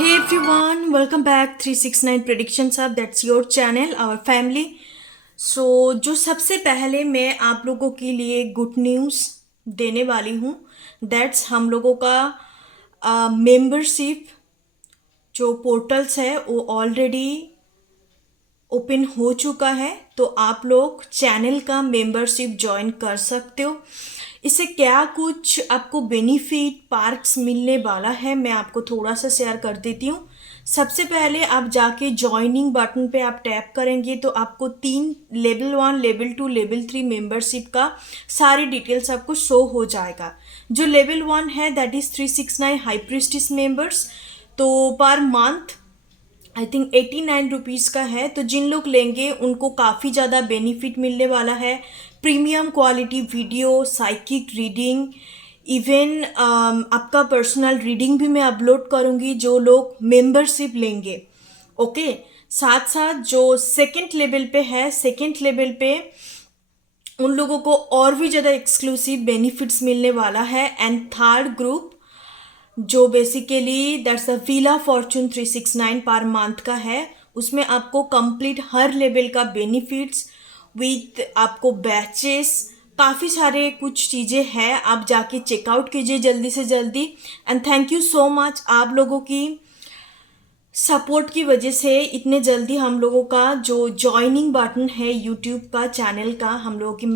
Hey everyone, welcome back 369 Predictions Hub. That's your channel, our family. So जो सबसे पहले मैं आप लोगों के लिए गुड न्यूज़ देने वाली हूँ, दैट्स हम लोगों का मेंबरशिप जो पोर्टल्स है वो ऑलरेडी ओपन हो चुका है। तो आप लोग चैनल का मेंबरशिप ज्वाइन कर सकते हो। इससे क्या कुछ आपको बेनिफिट पार्क्स मिलने वाला है, मैं आपको थोड़ा सा शेयर कर देती हूँ। सबसे पहले आप जाके ज्वाइनिंग बटन पे आप टैप करेंगे तो आपको 3 लेवल 1, लेवल 2, लेवल 3 मेंबरशिप का सारी डिटेल्स आपको शो हो जाएगा। जो लेवल 1 है that is 369 high priestess members. तो per month I think 89 rupees का है। तो जिन लोग लेंगे उनको काफ़ी ज़्यादा बेनिफिट मिलने वाला है। Premium quality video, psychic reading, even आपका पर्सनल रीडिंग भी मैं अपलोड करूँगी जो लोग मेंबरशिप लेंगे। ओके, साथ साथ जो सेकंड लेवल पे है, सेकंड लेवल पे उन लोगों को और भी ज़्यादा एक्सक्लूसिव बेनिफिट्स मिलने वाला है। एंड थर्ड ग्रुप जो basically that's a villa fortune 369 per month का है, उसमें आपको कंप्लीट हर लेवल का बेनिफिट्स विथ आपको बैचेस, काफ़ी सारे कुछ चीज़ें हैं। आप जाके चेकआउट कीजिए जल्दी से जल्दी। And thank you so much, आप लोगों की सपोर्ट की वजह से इतने जल्दी हम लोगों का जो जॉइनिंग बटन है यूट्यूब का चैनल का, हम लोगों की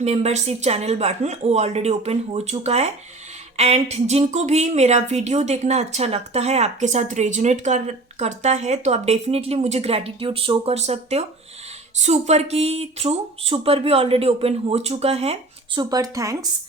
मेंबरशिप चैनल बटन वो ऑलरेडी ओपन हो चुका है। एंड जिनको भी मेरा वीडियो देखना अच्छा लगता है, आपके साथ रेजोनेट करता है, तो आप डेफिनेटली मुझे ग्रैटिट्यूड शो कर सकते हो सुपर की थ्रू। सुपर भी ऑलरेडी ओपन हो चुका है, सुपर थैंक्स।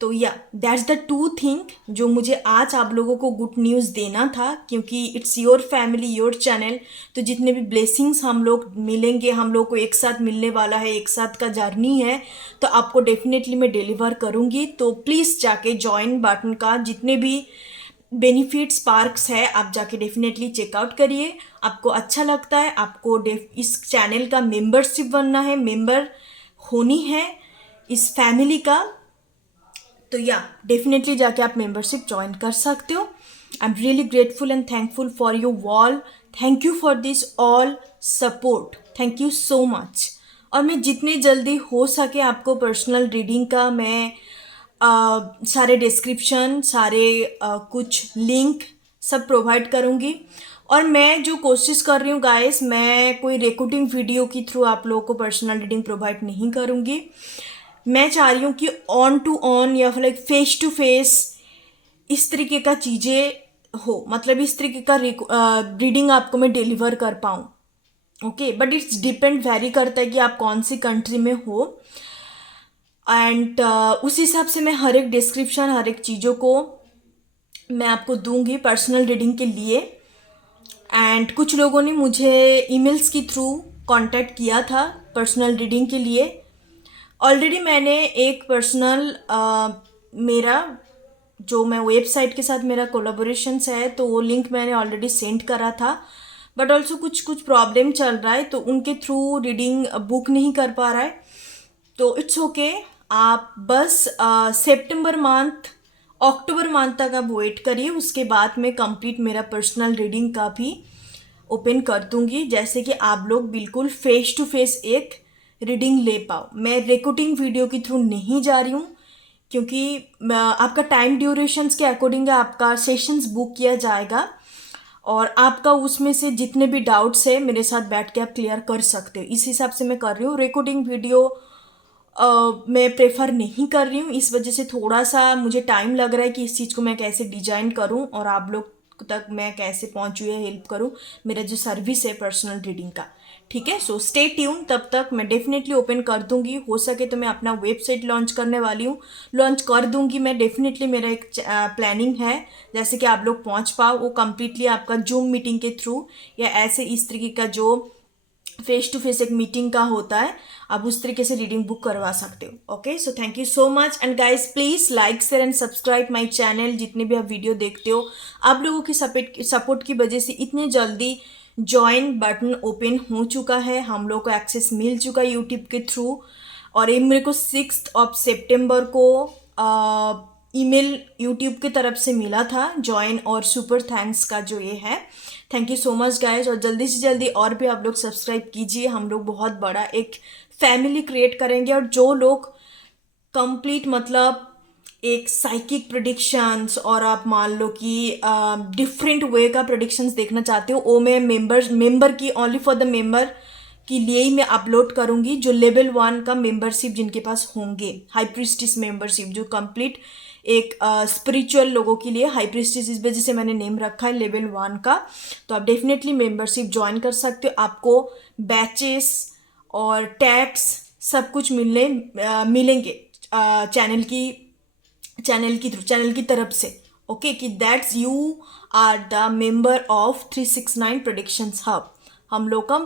तो या दैट्स द टू थिंग जो मुझे आज आप लोगों को गुड न्यूज़ देना था, क्योंकि it's your family, your channel. तो जितने भी ब्लेसिंग्स हम लोग मिलेंगे, हम लोग को एक साथ मिलने वाला है, एक साथ का जर्नी है, तो आपको डेफिनेटली मैं डिलीवर करूँगी। तो प्लीज़ जाके ज्वाइन बटन का जितने भी बेनिफिट्स पार्क्स है आप जाके डेफिनेटली चेकआउट करिए। आपको अच्छा लगता है, आपको इस चैनल का मेंबरशिप बनना है, मेंबर होनी है इस फैमिली का, तो या डेफिनेटली जाके आप मेंबरशिप ज्वाइन कर सकते हो। I am really grateful and thankful for you all. Thank you for this all support, thank you so much. और मैं जितने जल्दी हो सके आपको पर्सनल रीडिंग का मैं सारे डिस्क्रिप्शन, सारे कुछ लिंक सब प्रोवाइड करूँगी। और मैं जो कोशिश कर रही हूँ गाइस, मैं कोई रिकॉर्डिंग वीडियो के थ्रू आप लोगों को पर्सनल रीडिंग प्रोवाइड नहीं करूँगी। मैं चाह रही हूँ कि ऑन टू ऑन या फिर लाइक फेस टू फेस इस तरीके का चीज़ें हो, मतलब इस तरीके का रीडिंग आपको मैं डिलीवर कर पाऊँ। Okay, but it's depend, very करता है कि आप कौन सी कंट्री में हो। एंड उस हिसाब से मैं हर एक डिस्क्रिप्शन, हर एक चीज़ों को मैं आपको दूंगी पर्सनल रीडिंग के लिए। एंड कुछ लोगों ने मुझे ईमेल्स के थ्रू कांटेक्ट किया था पर्सनल रीडिंग के लिए। ऑलरेडी मैंने एक पर्सनल मेरा जो मैं वेबसाइट के साथ मेरा कोलाबोरेशंस है, तो वो लिंक मैंने ऑलरेडी सेंड करा था। बट ऑल्सो कुछ कुछ प्रॉब्लम चल रहा है, तो उनके थ्रू रीडिंग बुक नहीं कर पा रहा है। तो इट्स ओके, आप बस सितंबर मंथ, अक्टूबर मंथ तक आप वेट करिए, उसके बाद मैं कंप्लीट मेरा पर्सनल रीडिंग का भी ओपन कर दूंगी, जैसे कि आप लोग बिल्कुल फेस टू फेस एक रीडिंग ले पाओ। मैं रिकॉर्डिंग वीडियो के थ्रू नहीं जा रही हूँ, क्योंकि आपका टाइम ड्यूरेशंस के अकॉर्डिंग आपका सेशंस बुक किया जाएगा और आपका उसमें से जितने भी डाउट्स है मेरे साथ बैठ के आप क्लियर कर सकते हो। इस हिसाब से मैं कर रही हूँ। रिकॉर्डिंग वीडियो मैं प्रेफर नहीं कर रही हूँ, इस वजह से थोड़ा सा मुझे टाइम लग रहा है कि इस चीज़ को मैं कैसे डिजाइन करूँ और आप लोग तक मैं कैसे पहुँचूँ या हेल्प करूँ, मेरा जो सर्विस है पर्सनल रीडिंग का। ठीक है, सो स्टे ट्यून। तब तक मैं डेफिनेटली ओपन कर दूंगी, हो सके तो मैं अपना वेबसाइट लॉन्च करने वाली हूँ, लॉन्च कर दूंगी मैं डेफिनेटली। मेरा एक प्लानिंग है जैसे कि आप लोग पहुँच पाओ, वो कम्प्लीटली आपका जूम मीटिंग के थ्रू या ऐसे इस तरीके का जो फेस टू फेस एक मीटिंग का होता है, आप उस तरीके से रीडिंग बुक करवा सकते हो। Okay, so thank you so much and guys please like share and subscribe my channel. जितने भी आप वीडियो देखते हो, आप लोगों की सपोर्ट की वजह से इतने जल्दी ज्वाइन बटन ओपन हो चुका है, हम लोग को एक्सेस मिल चुका है यूट्यूब के थ्रू। और ये मेरे को 6 सितंबर को ईमेल यूट्यूब की तरफ से मिला था जॉइन और सुपर थैंक्स का जो ये है। Thank you so much guys, और जल्दी से जल्दी और भी आप लोग सब्सक्राइब कीजिए। हम लोग बहुत बड़ा एक फैमिली क्रिएट करेंगे, और जो लोग कंप्लीट मतलब एक साइकिक प्रेडिक्शंस और आप मान लो कि डिफरेंट वे का प्रेडिक्शंस देखना चाहते हो, वो मैं मेंबर की ओनली फॉर द मेंबर के लिए ही मैं अपलोड करूंगी। जो लेवल 1 का मेंबरशिप जिनके पास होंगे, हाई प्रीस्टिस मेंबरशिप जो कंप्लीट एक स्पिरिचुअल लोगों के लिए, हाई प्रीस्टिस इस वजह से मैंने नेम रखा है लेवल 1 का। तो आप डेफिनेटली मेंबरशिप ज्वाइन कर सकते हो। आपको बैचेस और टैग्स सब कुछ मिलेंगे चैनल की तरफ से। ओके कि that's you are the member of 369 predictions hub. हम लोग का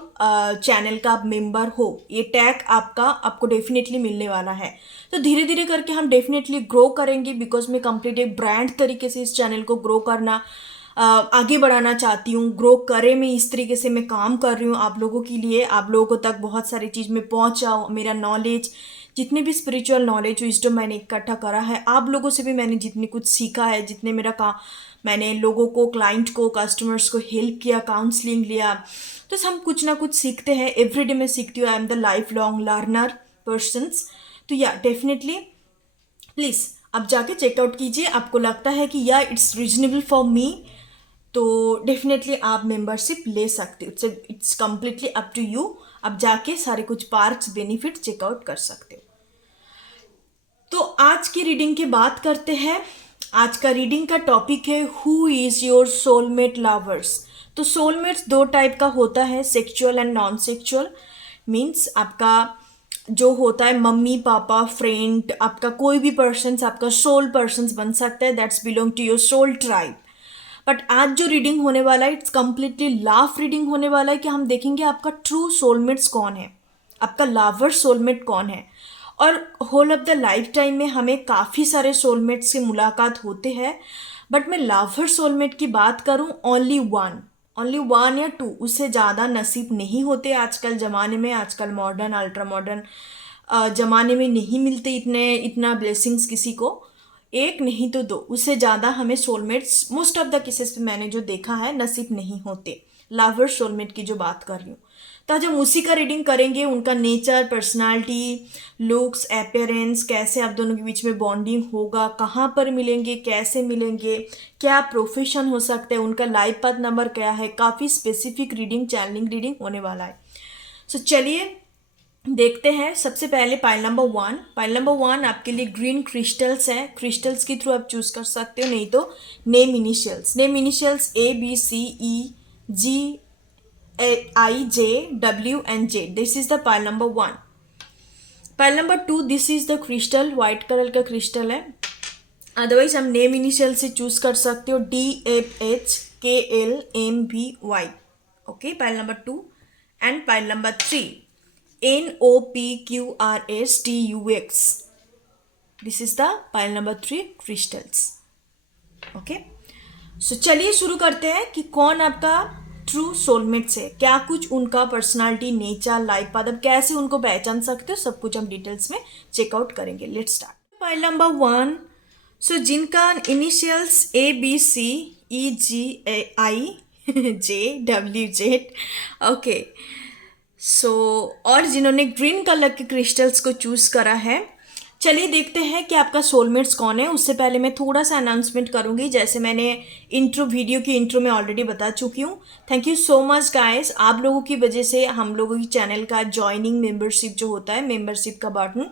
चैनल का आप मेंबर हो, ये टैग आपको डेफिनेटली मिलने वाला है। तो धीरे धीरे करके हम डेफिनेटली ग्रो करेंगे, बिकॉज मैं कंप्लीट एक ब्रांड तरीके से इस चैनल को ग्रो करना आगे बढ़ाना चाहती हूँ। ग्रो करे मैं इस तरीके से मैं काम कर रही हूँ आप लोगों के लिए, आप लोगों तक बहुत सारी चीज़ में पहुँचाऊँ। मेरा नॉलेज, जितने भी स्पिरिचुअल नॉलेज विजडम मैंने इकट्ठा करा है, आप लोगों से भी मैंने जितने कुछ सीखा है, जितने मैंने लोगों को, क्लाइंट को, कस्टमर्स को हेल्प किया, काउंसलिंग लिया, तो हम कुछ ना कुछ सीखते हैं। एवरीडे मैं सीखती हूँ। I am the life long learner persons. तो या डेफिनेटली प्लीज़ आप जाके चेकआउट कीजिए। आपको लगता है कि या इट्स रीजनेबल फॉर मी, तो डेफिनेटली आप मेंबरशिप ले सकते हो। It's completely up to you. आप जाके सारे कुछ पार्क्स बेनिफिट चेकआउट कर सकते हो। तो आज की रीडिंग की बात करते हैं। आज का रीडिंग का टॉपिक है who is your soulmate lovers. तो सोलमेट्स 2 टाइप का होता है, sexual and non sexual. Means आपका जो होता है मम्मी पापा फ्रेंड, आपका कोई भी पर्सन आपका सोल पर्सन बन सकता है, that's belong to your soul tribe. But आज जो रीडिंग होने वाला है इट्स कम्प्लीटली लाफ रीडिंग होने वाला है कि हम देखेंगे आपका ट्रू सोलमेट्स कौन है, आपका लवर सोलमेट कौन है। और whole of the life time में हमें काफ़ी सारे सोलमेट से मुलाकात होते हैं, बट मैं लवर सोलमेट की बात करूं ओनली वन या 2, उससे ज़्यादा नसीब नहीं होते आजकल ज़माने में। आजकल मॉडर्न अल्ट्रा मॉडर्न ज़माने में नहीं मिलते इतना ब्लेसिंग्स किसी को। 1 नहीं तो 2, उससे ज़्यादा हमें soulmates most of the cases पे मैंने जो देखा है नसीब नहीं होते। लवर सोलमेट की जो बात कर रही हूँ, तो आज हम उसी का रीडिंग करेंगे। उनका नेचर, पर्सनालिटी, लुक्स, अपीयरेंस, कैसे आप दोनों के बीच में बॉन्डिंग होगा, कहाँ पर मिलेंगे, कैसे मिलेंगे, क्या प्रोफेशन हो सकता है, उनका लाइफ पाथ नंबर क्या है। काफ़ी स्पेसिफिक रीडिंग, चैनलिंग रीडिंग होने वाला है। सो चलिए देखते हैं। सबसे पहले पाइल नंबर 1 आपके लिए ग्रीन क्रिस्टल्स है। क्रिस्टल्स के थ्रू आप चूज कर सकते हो, नहीं तो name initials ABCEG IJW and J. This is the pile number 1. Pile number 2, this is the crystal, white colour का क्रिस्टल है। अदरवाइज हम नेम इनिशियल से चूज कर सकते हो, DFHKLMBY। Okay, pile number 2 and pile number 3 NOPQRSTUX। This is the pile number 3 crystals. Okay, so चलिए शुरू करते हैं कि कौन आपका ट्रू सोलमेट्स है, क्या कुछ उनका पर्सनालिटी, नेचर, लाइफ पाथ, अब कैसे उनको पहचान सकते हो, सब कुछ हम डिटेल्स में चेकआउट करेंगे। Let's start. पाइल नंबर 1, सो जिनका इनिशियल्स ABCEGIJWZ। ओके, सो और जिन्होंने ग्रीन कलर के क्रिस्टल्स को चूज करा है, चलिए देखते हैं कि आपका सोलमेट्स कौन है। उससे पहले मैं थोड़ा सा अनाउंसमेंट करूंगी, जैसे मैंने वीडियो की इंट्रो में ऑलरेडी बता चुकी हूँ। Thank you so much guys, आप लोगों की वजह से हम लोगों की चैनल का ज्वाइनिंग मेंबरशिप जो होता है, मेंबरशिप का बटन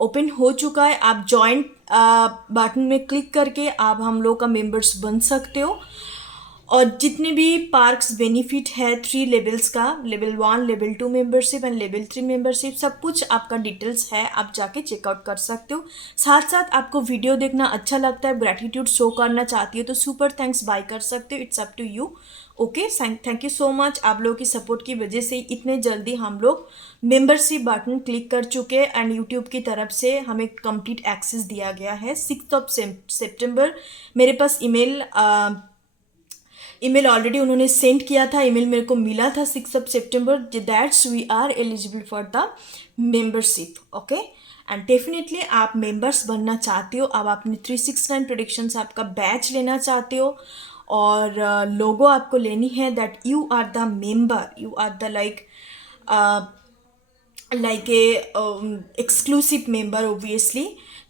ओपन हो चुका है। आप ज्वाइन बटन में क्लिक करके आप हम लोग का मेंबर्स बन सकते हो। और जितने भी पार्क्स बेनिफिट है 3 लेवल्स का, level 1, level 2 membership and level 3 membership, सब कुछ आपका डिटेल्स है, आप जाके चेकआउट कर सकते हो। साथ साथ आपको वीडियो देखना अच्छा लगता है, ग्रैटिट्यूड शो करना चाहती हो, तो सुपर थैंक्स बाय कर सकते हो। It's up to you. Okay, thank you so much. आप लोगों की सपोर्ट की वजह से इतने जल्दी हम लोग मेंबरशिप बटन क्लिक कर चुके हैं, एंड यूट्यूब की तरफ से हमें कंप्लीट एक्सेस दिया गया है। 6 सितंबर मेरे पास ईमेल ऑलरेडी उन्होंने सेंड किया था, ईमेल मेरे को मिला था 6 सितंबर, that's we are eligible for the membership. Okay, and definitely आप मेंबर्स बनना चाहते हो, अब आपने 369 प्रेडिक्शंस आपका बैच लेना चाहते हो और लोगो आपको लेनी है that you are the member, you are the like a exclusive member obviously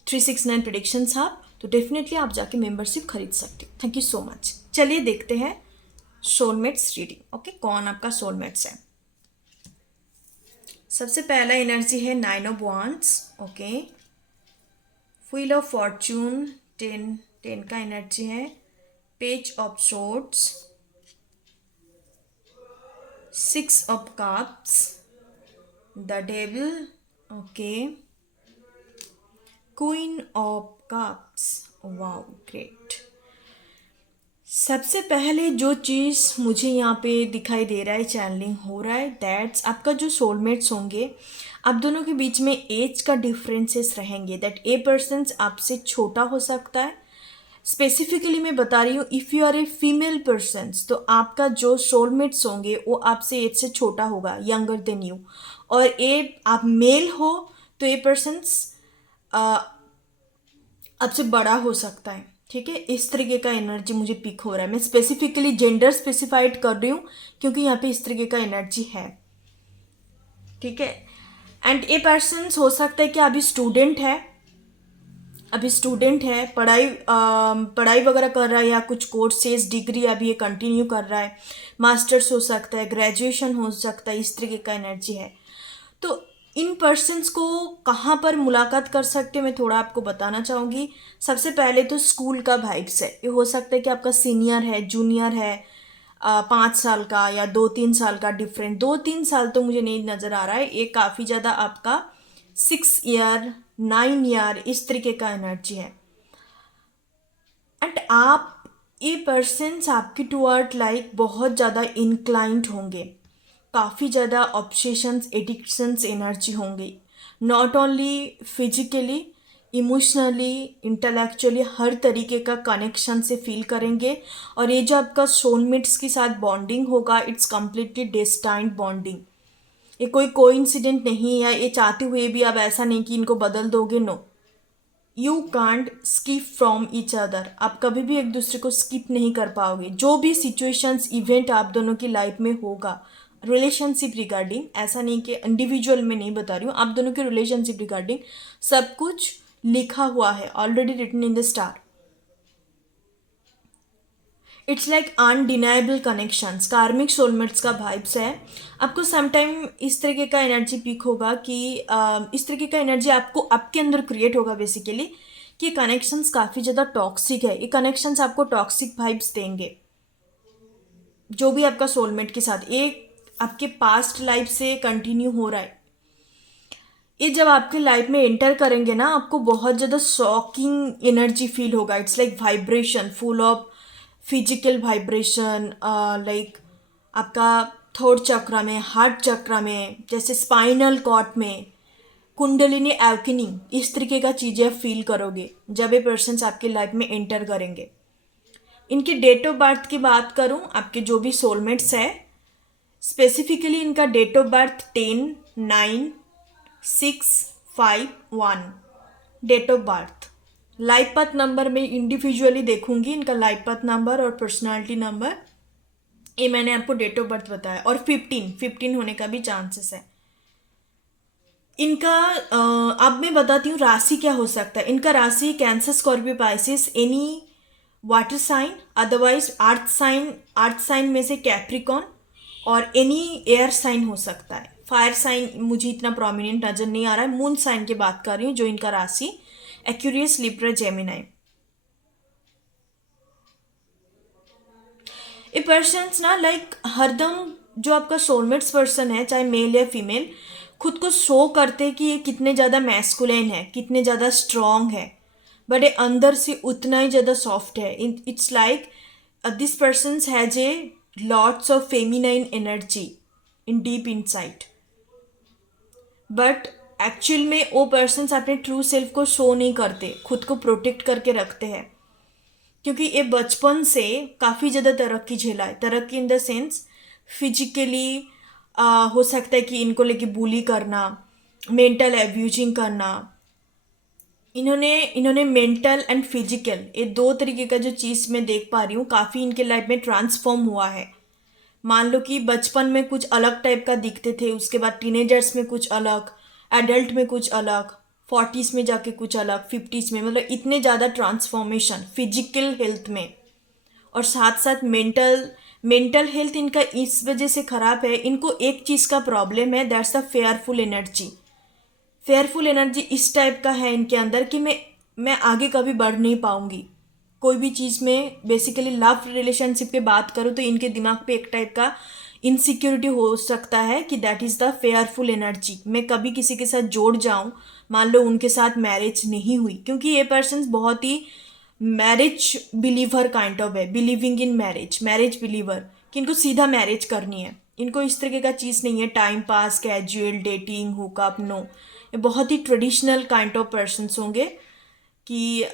369 predictions hub, तो डेफिनेटली आप जाके मेंबरशिप खरीद सकते हो। Thank you so much. चलिए देखते हैं सोलमेट्स रीडिंग। ओके, कौन आपका सोलमेट्स है। सबसे पहला एनर्जी है 9 of wands. Okay, wheel of Fortune 10 का एनर्जी है, page of swords, 6 of cups, the devil, okay, queen of cups. Wow, great. सबसे पहले जो चीज़ मुझे यहाँ पे दिखाई दे रहा है, चैनलिंग हो रहा है, दैट्स आपका जो सोलमेट्स होंगे, आप दोनों के बीच में एज का डिफरेंसेस रहेंगे। दैट ए पर्सन आपसे छोटा हो सकता है। स्पेसिफिकली मैं बता रही हूँ, if you are a female person तो आपका जो सोलमेट्स होंगे वो आपसे एज से छोटा होगा, यंगर देन यू। और ए आप मेल हो तो ये पर्सन्स आपसे बड़ा हो सकता है। ठीक है, इस तरीके का एनर्जी मुझे पिक हो रहा है। मैं स्पेसिफिकली जेंडर स्पेसिफाइड कर रही हूँ क्योंकि यहाँ पे इस तरीके का एनर्जी है। ठीक है, एंड ए पर्सन हो सकता है कि अभी स्टूडेंट है, पढ़ाई वगैरह कर रहा है या कुछ कोर्सेज डिग्री अभी ये कंटिन्यू कर रहा है, मास्टर्स हो सकता है, ग्रेजुएशन हो सकता है, इस तरीके का एनर्जी है। तो इन पर्सन्स को कहाँ पर मुलाकात कर सकते हैं मैं थोड़ा आपको बताना चाहूँगी। सबसे पहले तो स्कूल का वाइब्स है। ये हो सकता है कि आपका सीनियर है, जूनियर है, 5 साल का या 2-3 साल का डिफरेंट। 2-3 साल तो मुझे नहीं नज़र आ रहा है, ये काफ़ी ज़्यादा आपका 6 ईयर 9 ईयर इस तरीके का एनर्जी है। एंड आप ये पर्सन्स आपकी टुवर्ड लाइक बहुत ज़्यादा इंक्लाइंड होंगे, काफ़ी ज़्यादा ऑब्सेशंस एडिक्शंस एनर्जी होंगी, not only physically, emotionally, intellectually, हर तरीके का कनेक्शन से फील करेंगे। और ये जो आपका सोलमेट्स के साथ बॉन्डिंग होगा, इट्स कम्प्लीटली डेस्टाइन्ड बॉन्डिंग। ये कोई कोइंसिडेंट नहीं है, ये चाहते हुए भी अब ऐसा नहीं कि इनको बदल दोगे, no, you can't skip from each other. आप कभी भी एक दूसरे को स्किप नहीं कर पाओगे। जो भी सिचुएशंस इवेंट आप दोनों की लाइफ में होगा रिलेशनशिप रिगार्डिंग, ऐसा नहीं कि इंडिविजुअल में नहीं बता रही हूँ, आप दोनों के रिलेशनशिप रिगार्डिंग सब कुछ लिखा हुआ है, already written in the star. It's like undeniable connections, karmic soulmates का वाइब्स है। आपको समटाइम इस तरीके का एनर्जी पिक होगा कि इस तरीके का एनर्जी आपको आपके अंदर क्रिएट होगा बेसिकली कि कनेक्शंस काफ़ी ज़्यादा टॉक्सिक है। ये कनेक्शंस आपको टॉक्सिक वाइब्स देंगे, जो भी आपका सोलमेट के साथ ये आपके पास्ट लाइफ से कंटिन्यू हो रहा है। ये जब आपके लाइफ में एंटर करेंगे ना, आपको बहुत ज़्यादा शॉकिंग एनर्जी फील होगा। It's like vibration, full of physical vibration, like आपका थर्ड चक्र में, हार्ट चक्र में, जैसे स्पाइनल कॉर्ड में, कुंडलिनी एवकनिंग, इस तरीके का चीज़ें फील करोगे जब ये पर्सन्स आपके लाइफ में एंटर करेंगे। इनके डेट ऑफ बर्थ की बात करूं, आपके जो भी सोलमेट्स है, स्पेसिफिकली इनका date of birth 10, 9, 6, 5, 1 date of birth. Life path number में इंडिविजुअली देखूंगी इनका लाइफ पाथ नंबर और पर्सनालिटी नंबर, ये मैंने आपको डेट ऑफ बर्थ बताया। और 15 होने का भी चांसेस है इनका। अब मैं बताती हूँ राशि क्या हो सकता है। इनका राशि cancer, Scorpio, Pisces, any water sign, otherwise earth sign में से कैप्रिकॉन, और एनी एयर साइन हो सकता है। फायर साइन मुझे इतना प्रोमिनेंट नजर नहीं आ रहा है। मून साइन की बात कर रही हूँ जो इनका राशि एक्यूरियस, लिब्रा, जेमिनाई। ये पर्सन्स ना लाइक हरदम जो आपका सोलमेट्स पर्सन है, चाहे मेल या फीमेल, खुद को शो करते कि ये कितने ज़्यादा मैस्कुलिन है, कितने ज़्यादा स्ट्रॉन्ग है, बट ये अंदर से उतना ही ज़्यादा सॉफ्ट है। It's like this persons has a lots of feminine energy in deep inside, but actual में वो पर्सन्स अपने ट्रू सेल्फ को शो नहीं करते, खुद को प्रोटेक्ट करके रखते हैं, क्योंकि ये बचपन से काफ़ी ज़्यादा तरक्की झेला है। तरक्की इन द सेंस फिजिकली हो सकता है कि इनको लेके बुली करना, मेंटल एब्यूजिंग करना, इन्होंने इन्होंने मेंटल एंड फिजिकल, ये दो तरीके का जो चीज़ मैं देख पा रही हूँ, काफ़ी इनके लाइफ में ट्रांसफॉर्म हुआ है। मान लो कि बचपन में कुछ अलग टाइप का दिखते थे, उसके बाद टीनेजर्स में कुछ अलग, एडल्ट में कुछ अलग, फोर्टीज़ में जाके कुछ अलग, फिफ्टीज़ में, मतलब इतने ज़्यादा ट्रांसफॉर्मेशन फिजिकल हेल्थ में। और साथ साथ मेंटल मेंटल हेल्थ इनका इस वजह से ख़राब है, इनको एक चीज़ का प्रॉब्लम है, that's the fearful energy. Fearful energy इस टाइप का है इनके अंदर कि मैं आगे कभी बढ़ नहीं पाऊंगी कोई भी चीज़ में। बेसिकली लव रिलेशनशिप की बात करूँ तो इनके दिमाग पे एक टाइप का इनसिक्योरिटी हो सकता है कि that is the fearful energy. मैं कभी किसी के साथ जोड़ जाऊं, मान लो उनके साथ मैरिज नहीं हुई, क्योंकि ये पर्सन बहुत ही मैरिज बिलीवर काइंड ऑफ है, believing in marriage, marriage believer, कि इनको सीधा मैरिज करनी है। इनको इस तरीके का चीज़ नहीं है time pass, casual dating, hookup, no. ये बहुत ही ट्रेडिशनल काइंड ऑफ पर्सन्स होंगे कि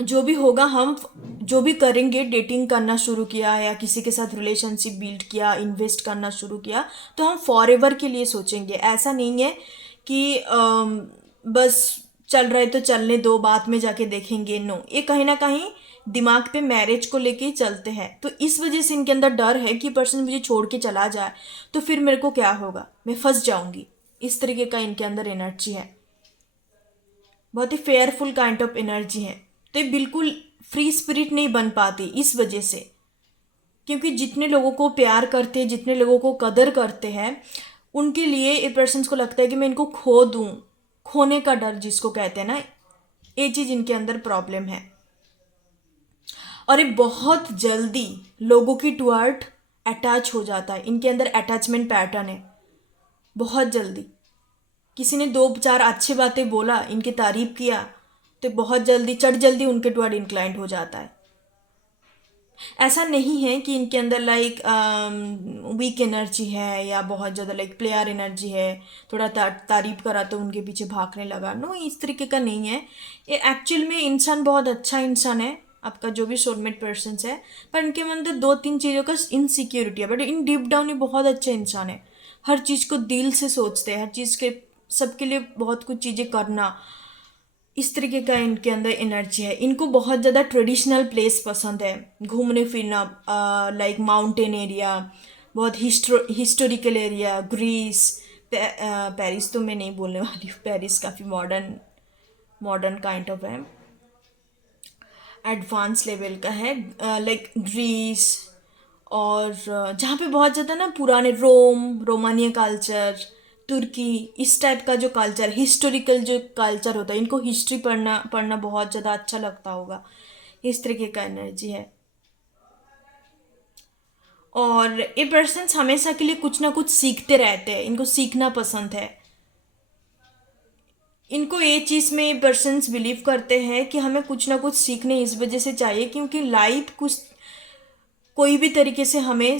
जो भी होगा, हम जो भी करेंगे, डेटिंग करना शुरू किया या किसी के साथ रिलेशनशिप बिल्ड किया, इन्वेस्ट करना शुरू किया, तो हम फॉर एवर के लिए सोचेंगे। ऐसा नहीं है कि बस चल रहे तो चलने दो, बाद में जाके देखेंगे, नो। ये कहीं ना कहीं दिमाग पे मैरिज को लेके ही चलते हैं, तो इस वजह से इनके अंदर डर है कि पर्सन मुझे छोड़ के चला जाए तो फिर मेरे को क्या होगा, मैं फंस जाऊंगी। इस तरीके का इनके अंदर एनर्जी है, बहुत ही फेयरफुल काइंड ऑफ एनर्जी है। तो ये बिल्कुल फ्री स्पिरिट नहीं बन पाती इस वजह से, क्योंकि जितने लोगों को प्यार करते हैं, जितने लोगों को कदर करते हैं, उनके लिए ये पर्सन को लगता है कि मैं इनको खो दूं, खोने का डर जिसको कहते हैं ना, ये चीज़ इनके अंदर प्रॉब्लम है। और ये बहुत जल्दी लोगों की टुवर्ड अटैच हो जाता है, इनके अंदर अटैचमेंट पैटर्न है। बहुत जल्दी किसी ने दो चार अच्छी बातें बोला, इनकी तारीफ किया, तो बहुत जल्दी चट जल्दी उनके टुवर्ड इंक्लाइंड हो जाता है। ऐसा नहीं है कि इनके अंदर लाइक वीक एनर्जी है या बहुत ज़्यादा लाइक प्लेयर एनर्जी है, थोड़ा तारीफ करा तो उनके पीछे भागने लगा, नो, इस तरीके का नहीं है। ये एक्चुअल में इंसान बहुत अच्छा इंसान है, आपका जो भी सोलमेट पर्सन है, पर इनके अंदर दो तीन चीज़ों का इनसिक्योरिटी है, बट इन डीप डाउन ये बहुत अच्छा इंसान है। हर चीज़ को दिल से सोचते हैं, हर चीज़ के सबके लिए बहुत कुछ चीज़ें करना, इस तरीके का इनके अंदर एनर्जी है। इनको बहुत ज़्यादा ट्रेडिशनल प्लेस पसंद है, घूमने फिरना, लाइक माउंटेन एरिया, बहुत हिस्टोरिकल एरिया, ग्रीस, पेरिस तो मैं नहीं बोलने वाली हूँ, पेरिस काफ़ी मॉडर्न मॉडर्न काइंड ऑफ है, एडवांस लेवल का है, लाइक ग्रीस। और जहाँ पे बहुत ज़्यादा ना पुराने रोमानिया कल्चर, तुर्की, इस टाइप का जो कल्चर, हिस्टोरिकल जो कल्चर होता है, इनको हिस्ट्री पढ़ना पढ़ना बहुत ज़्यादा अच्छा लगता होगा। इस तरीके का एनर्जी है। और ये पर्सन्स हमेशा के लिए कुछ ना कुछ सीखते रहते हैं, इनको सीखना पसंद है। इनको ये चीज़ में पर्सन्स बिलीव करते हैं कि हमें कुछ ना कुछ सीखने इस वजह से चाहिए, क्योंकि लाइफ कुछ कोई भी तरीके से हमें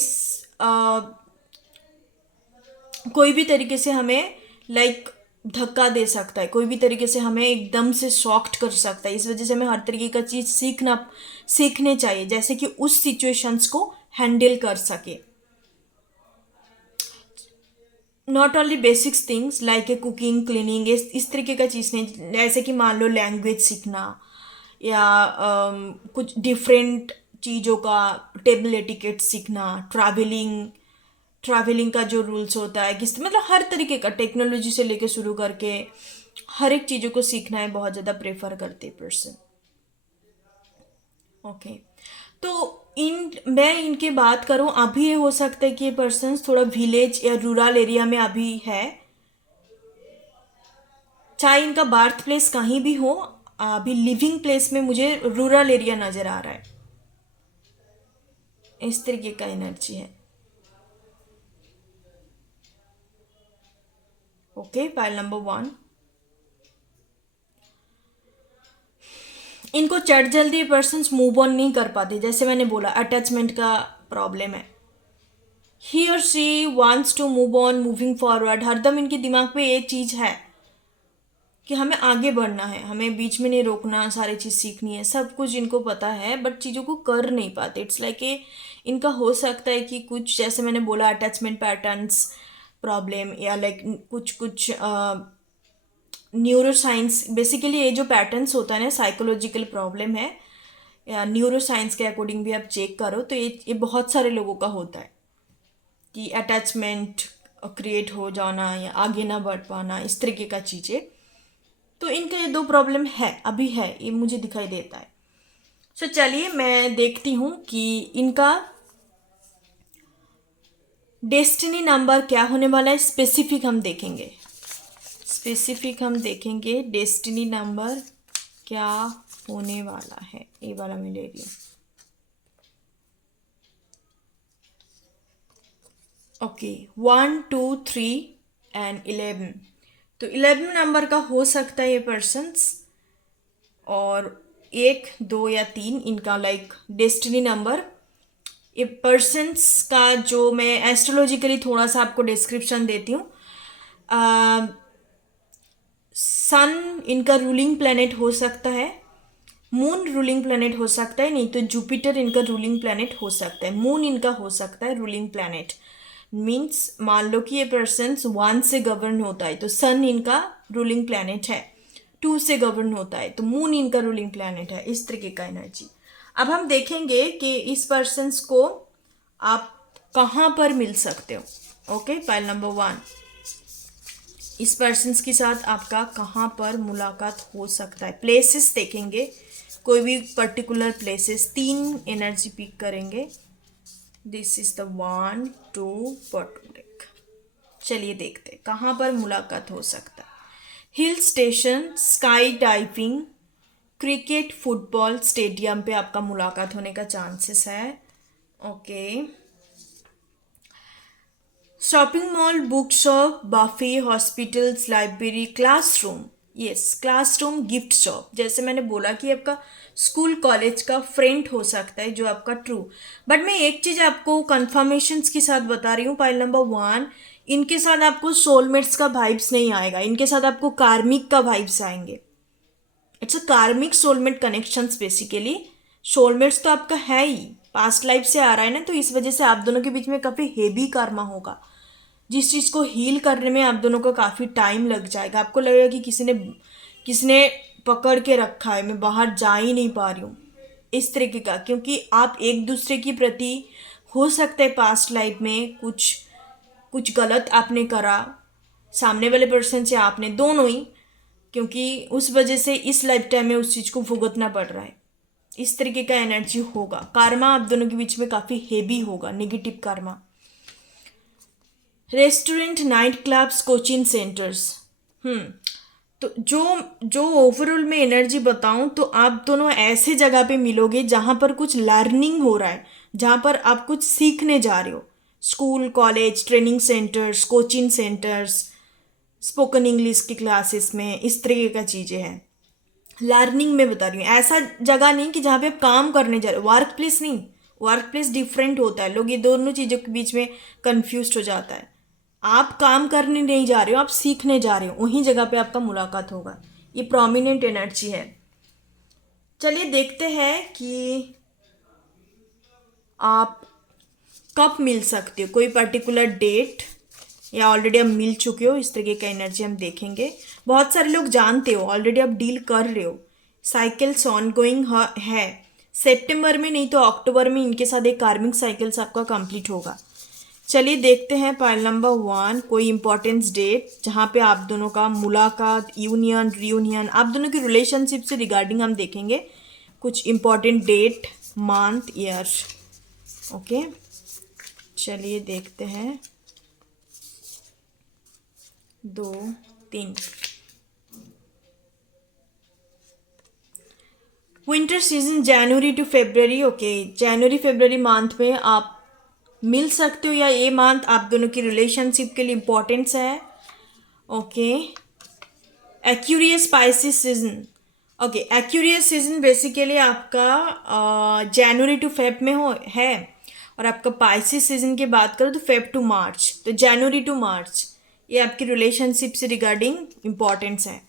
कोई भी तरीके से हमें लाइक धक्का दे सकता है, कोई भी तरीके से हमें एकदम से शॉक्ड कर सकता है। इस वजह से हमें हर तरीके का चीज़ सीखने चाहिए, जैसे कि उस सिचुएशंस को हैंडल कर सके। Not only basics things like a cooking, cleaning, इस तरीके का चीज़ नहीं, जैसे कि मान लो लैंग्वेज सीखना या कुछ डिफरेंट चीज़ों का टेबल एटिकेट सीखना, ट्रैवलिंग का जो रूल्स होता है, किस मतलब हर तरीके का, टेक्नोलॉजी से लेके शुरू करके हर एक चीज़ों को सीखना है बहुत ज़्यादा प्रेफर करते पर्सन। ओके, तो मैं इनके बात करूँ, अभी ये हो सकता है कि ये पर्सन थोड़ा विलेज या रूरल एरिया में अभी है, चाहे इनका बर्थ प्लेस कहीं भी हो, अभी लिविंग प्लेस में मुझे रूरल एरिया नज़र आ रहा है। इस तरीके का एनर्जी है। Okay, file number 1। इनको चट जल्दी पर्सन मूव ऑन नहीं कर पाते, जैसे मैंने बोला अटैचमेंट का प्रॉब्लम है। He or she wants to move on, moving forward, हरदम इनके दिमाग पे ये चीज़ है कि हमें आगे बढ़ना है, हमें बीच में नहीं रोकना, सारी चीज़ सीखनी है, सब कुछ इनको पता है, बट चीज़ों को कर नहीं पाते। इट्स लाइक ए इनका हो सकता है कि कुछ, जैसे मैंने बोला, अटैचमेंट पैटर्न्स प्रॉब्लम, या लाइक कुछ कुछ न्यूरो साइंस बेसिकली ये जो पैटर्न्स होता है ना साइकोलॉजिकल प्रॉब्लम है या न्यूरो साइंस के अकॉर्डिंग भी आप चेक करो तो ये बहुत सारे लोगों का होता है कि अटैचमेंट क्रिएट हो जाना या आगे ना बढ़ पाना, इस तरीके का चीज़ें। तो इनका ये दो प्रॉब्लम है, अभी है, ये मुझे दिखाई देता है। सो चलिए मैं देखती हूँ कि इनका डेस्टिनी नंबर क्या होने वाला है। स्पेसिफिक हम देखेंगे, डेस्टिनी नंबर क्या होने वाला है। ये वाला मैं ले रही हूँ। Okay, 1 2 3 and 11। तो 11 नंबर का हो सकता है ये पर्सन्स, और 1 2 या 3 इनका लाइक डेस्टिनी नंबर। ये पर्सन्स का जो मैं एस्ट्रोलॉजिकली थोड़ा सा आपको डिस्क्रिप्शन देती हूँ। सन इनका रूलिंग प्लैनेट हो सकता है, मून रूलिंग प्लैनेट हो सकता है, नहीं तो जुपिटर इनका रूलिंग प्लैनेट हो सकता है। मून इनका हो सकता है रूलिंग प्लैनेट। मीन्स मान लो कि ये पर्सन 1 से गवर्न होता है तो सन इनका रूलिंग प्लैनेट है, 2 से गवर्न होता है तो मून इनका रूलिंग प्लैनेट है, इस तरीके का एनर्जी। अब हम देखेंगे कि इस पर्सन को आप कहाँ पर मिल सकते हो। ओके, फाइल नंबर 1, इस पर्सन के साथ आपका कहाँ पर मुलाकात हो सकता है। प्लेसेस देखेंगे, कोई भी पर्टिकुलर प्लेसेस, 3 एनर्जी पिक करेंगे। This is the 1 2 bottom. चलिए देखते कहाँ पर मुलाकात हो सकता है। Hill station, skydiving, cricket, football stadium पे आपका मुलाकात होने का चांसेस है। Okay, shopping mall, book shop, buffet, hospitals, library, classroom. Yes, classroom, gift shop. जैसे मैंने बोला कि आपका स्कूल कॉलेज का फ्रेंड हो सकता है जो आपका ट्रू। बट मैं एक चीज़ आपको कंफर्मेशंस के साथ बता रही हूँ। फाइल नंबर 1, इनके साथ आपको सोलमेट्स का वाइब्स नहीं आएगा, इनके साथ आपको कार्मिक का वाइब्स आएंगे। इट्स अ कार्मिक सोलमेट कनेक्शंस बेसिकली। सोलमेट्स तो आपका है ही, पास्ट लाइफ से आ रहा है ना, तो इस वजह से आप दोनों के बीच में काफ़ी हेवी कर्मा होगा। जिस चीज़ को हील करने में आप दोनों को काफ़ी टाइम लग जाएगा। आपको लगेगा कि किसी ने पकड़ के रखा है, मैं बाहर जा ही नहीं पा रही हूँ, इस तरीके का। क्योंकि आप एक दूसरे के प्रति हो सकता है पास्ट लाइफ में कुछ गलत आपने करा, सामने वाले पर्सन से आपने, दोनों ही, क्योंकि उस वजह से इस लाइफ टाइम में उस चीज़ को भुगतना पड़ रहा है। इस तरीके का एनर्जी होगा। कार्मा आप दोनों के बीच में काफ़ी हेवी होगा, negative Karma. Restaurant, night clubs, coaching centres. तो जो ओवरऑल में एनर्जी बताऊं तो आप दोनों ऐसे जगह पे मिलोगे जहां पर कुछ लर्निंग हो रहा है, जहां पर आप कुछ सीखने जा रहे हो। School, college, training centres, coaching centres, spoken English की क्लासेस में, इस तरीके का चीज़ें हैं। लर्निंग में बता रही हूँ, ऐसा जगह नहीं कि जहाँ पे आप काम करने जा रहे हो। वर्क प्लेस नहीं, वर्क प्लेस डिफरेंट होता है। लोग ये दोनों चीज़ों के बीच में कंफ्यूज हो जाता है। आप काम करने नहीं जा रहे हो, आप सीखने जा रहे हो, वहीं जगह पे आपका मुलाकात होगा। ये प्रोमिनेंट एनर्जी है। चलिए देखते हैं कि आप कब मिल सकते हो, कोई पर्टिकुलर डेट, या ऑलरेडी आप मिल चुके हो, इस तरीके का एनर्जी हम देखेंगे। बहुत सारे लोग जानते हो, ऑलरेडी आप डील कर रहे हो, साइकिल्स ऑन गोइंग है। सितंबर में नहीं तो अक्टूबर में इनके साथ एक कार्मिक साइकिल्स आपका कंप्लीट होगा। चलिए देखते हैं पाइल नंबर 1, कोई इंपॉर्टेंस डेट जहाँ पे आप दोनों का मुलाकात, यूनियन, रियूनियन, आप दोनों की रिलेशनशिप से रिगार्डिंग हम देखेंगे कुछ important date, month, year. Okay, चलिए देखते हैं 2 3। Winter season January to February. Okay, जनवरी फरवरी मंथ में आप मिल सकते हो, या ये मंथ आप दोनों की रिलेशनशिप के लिए इम्पोर्टेंस है। Okay, Aquarius Pisces season. Okay, Aquarius season basically आपका जनवरी टू फेब में है, और आपका पाइसिस सीजन की बात करो तो फेब टू मार्च। तो जनवरी टू मार्च ये आपकी रिलेशनशिप से रिगार्डिंग इम्पोर्टेंस है।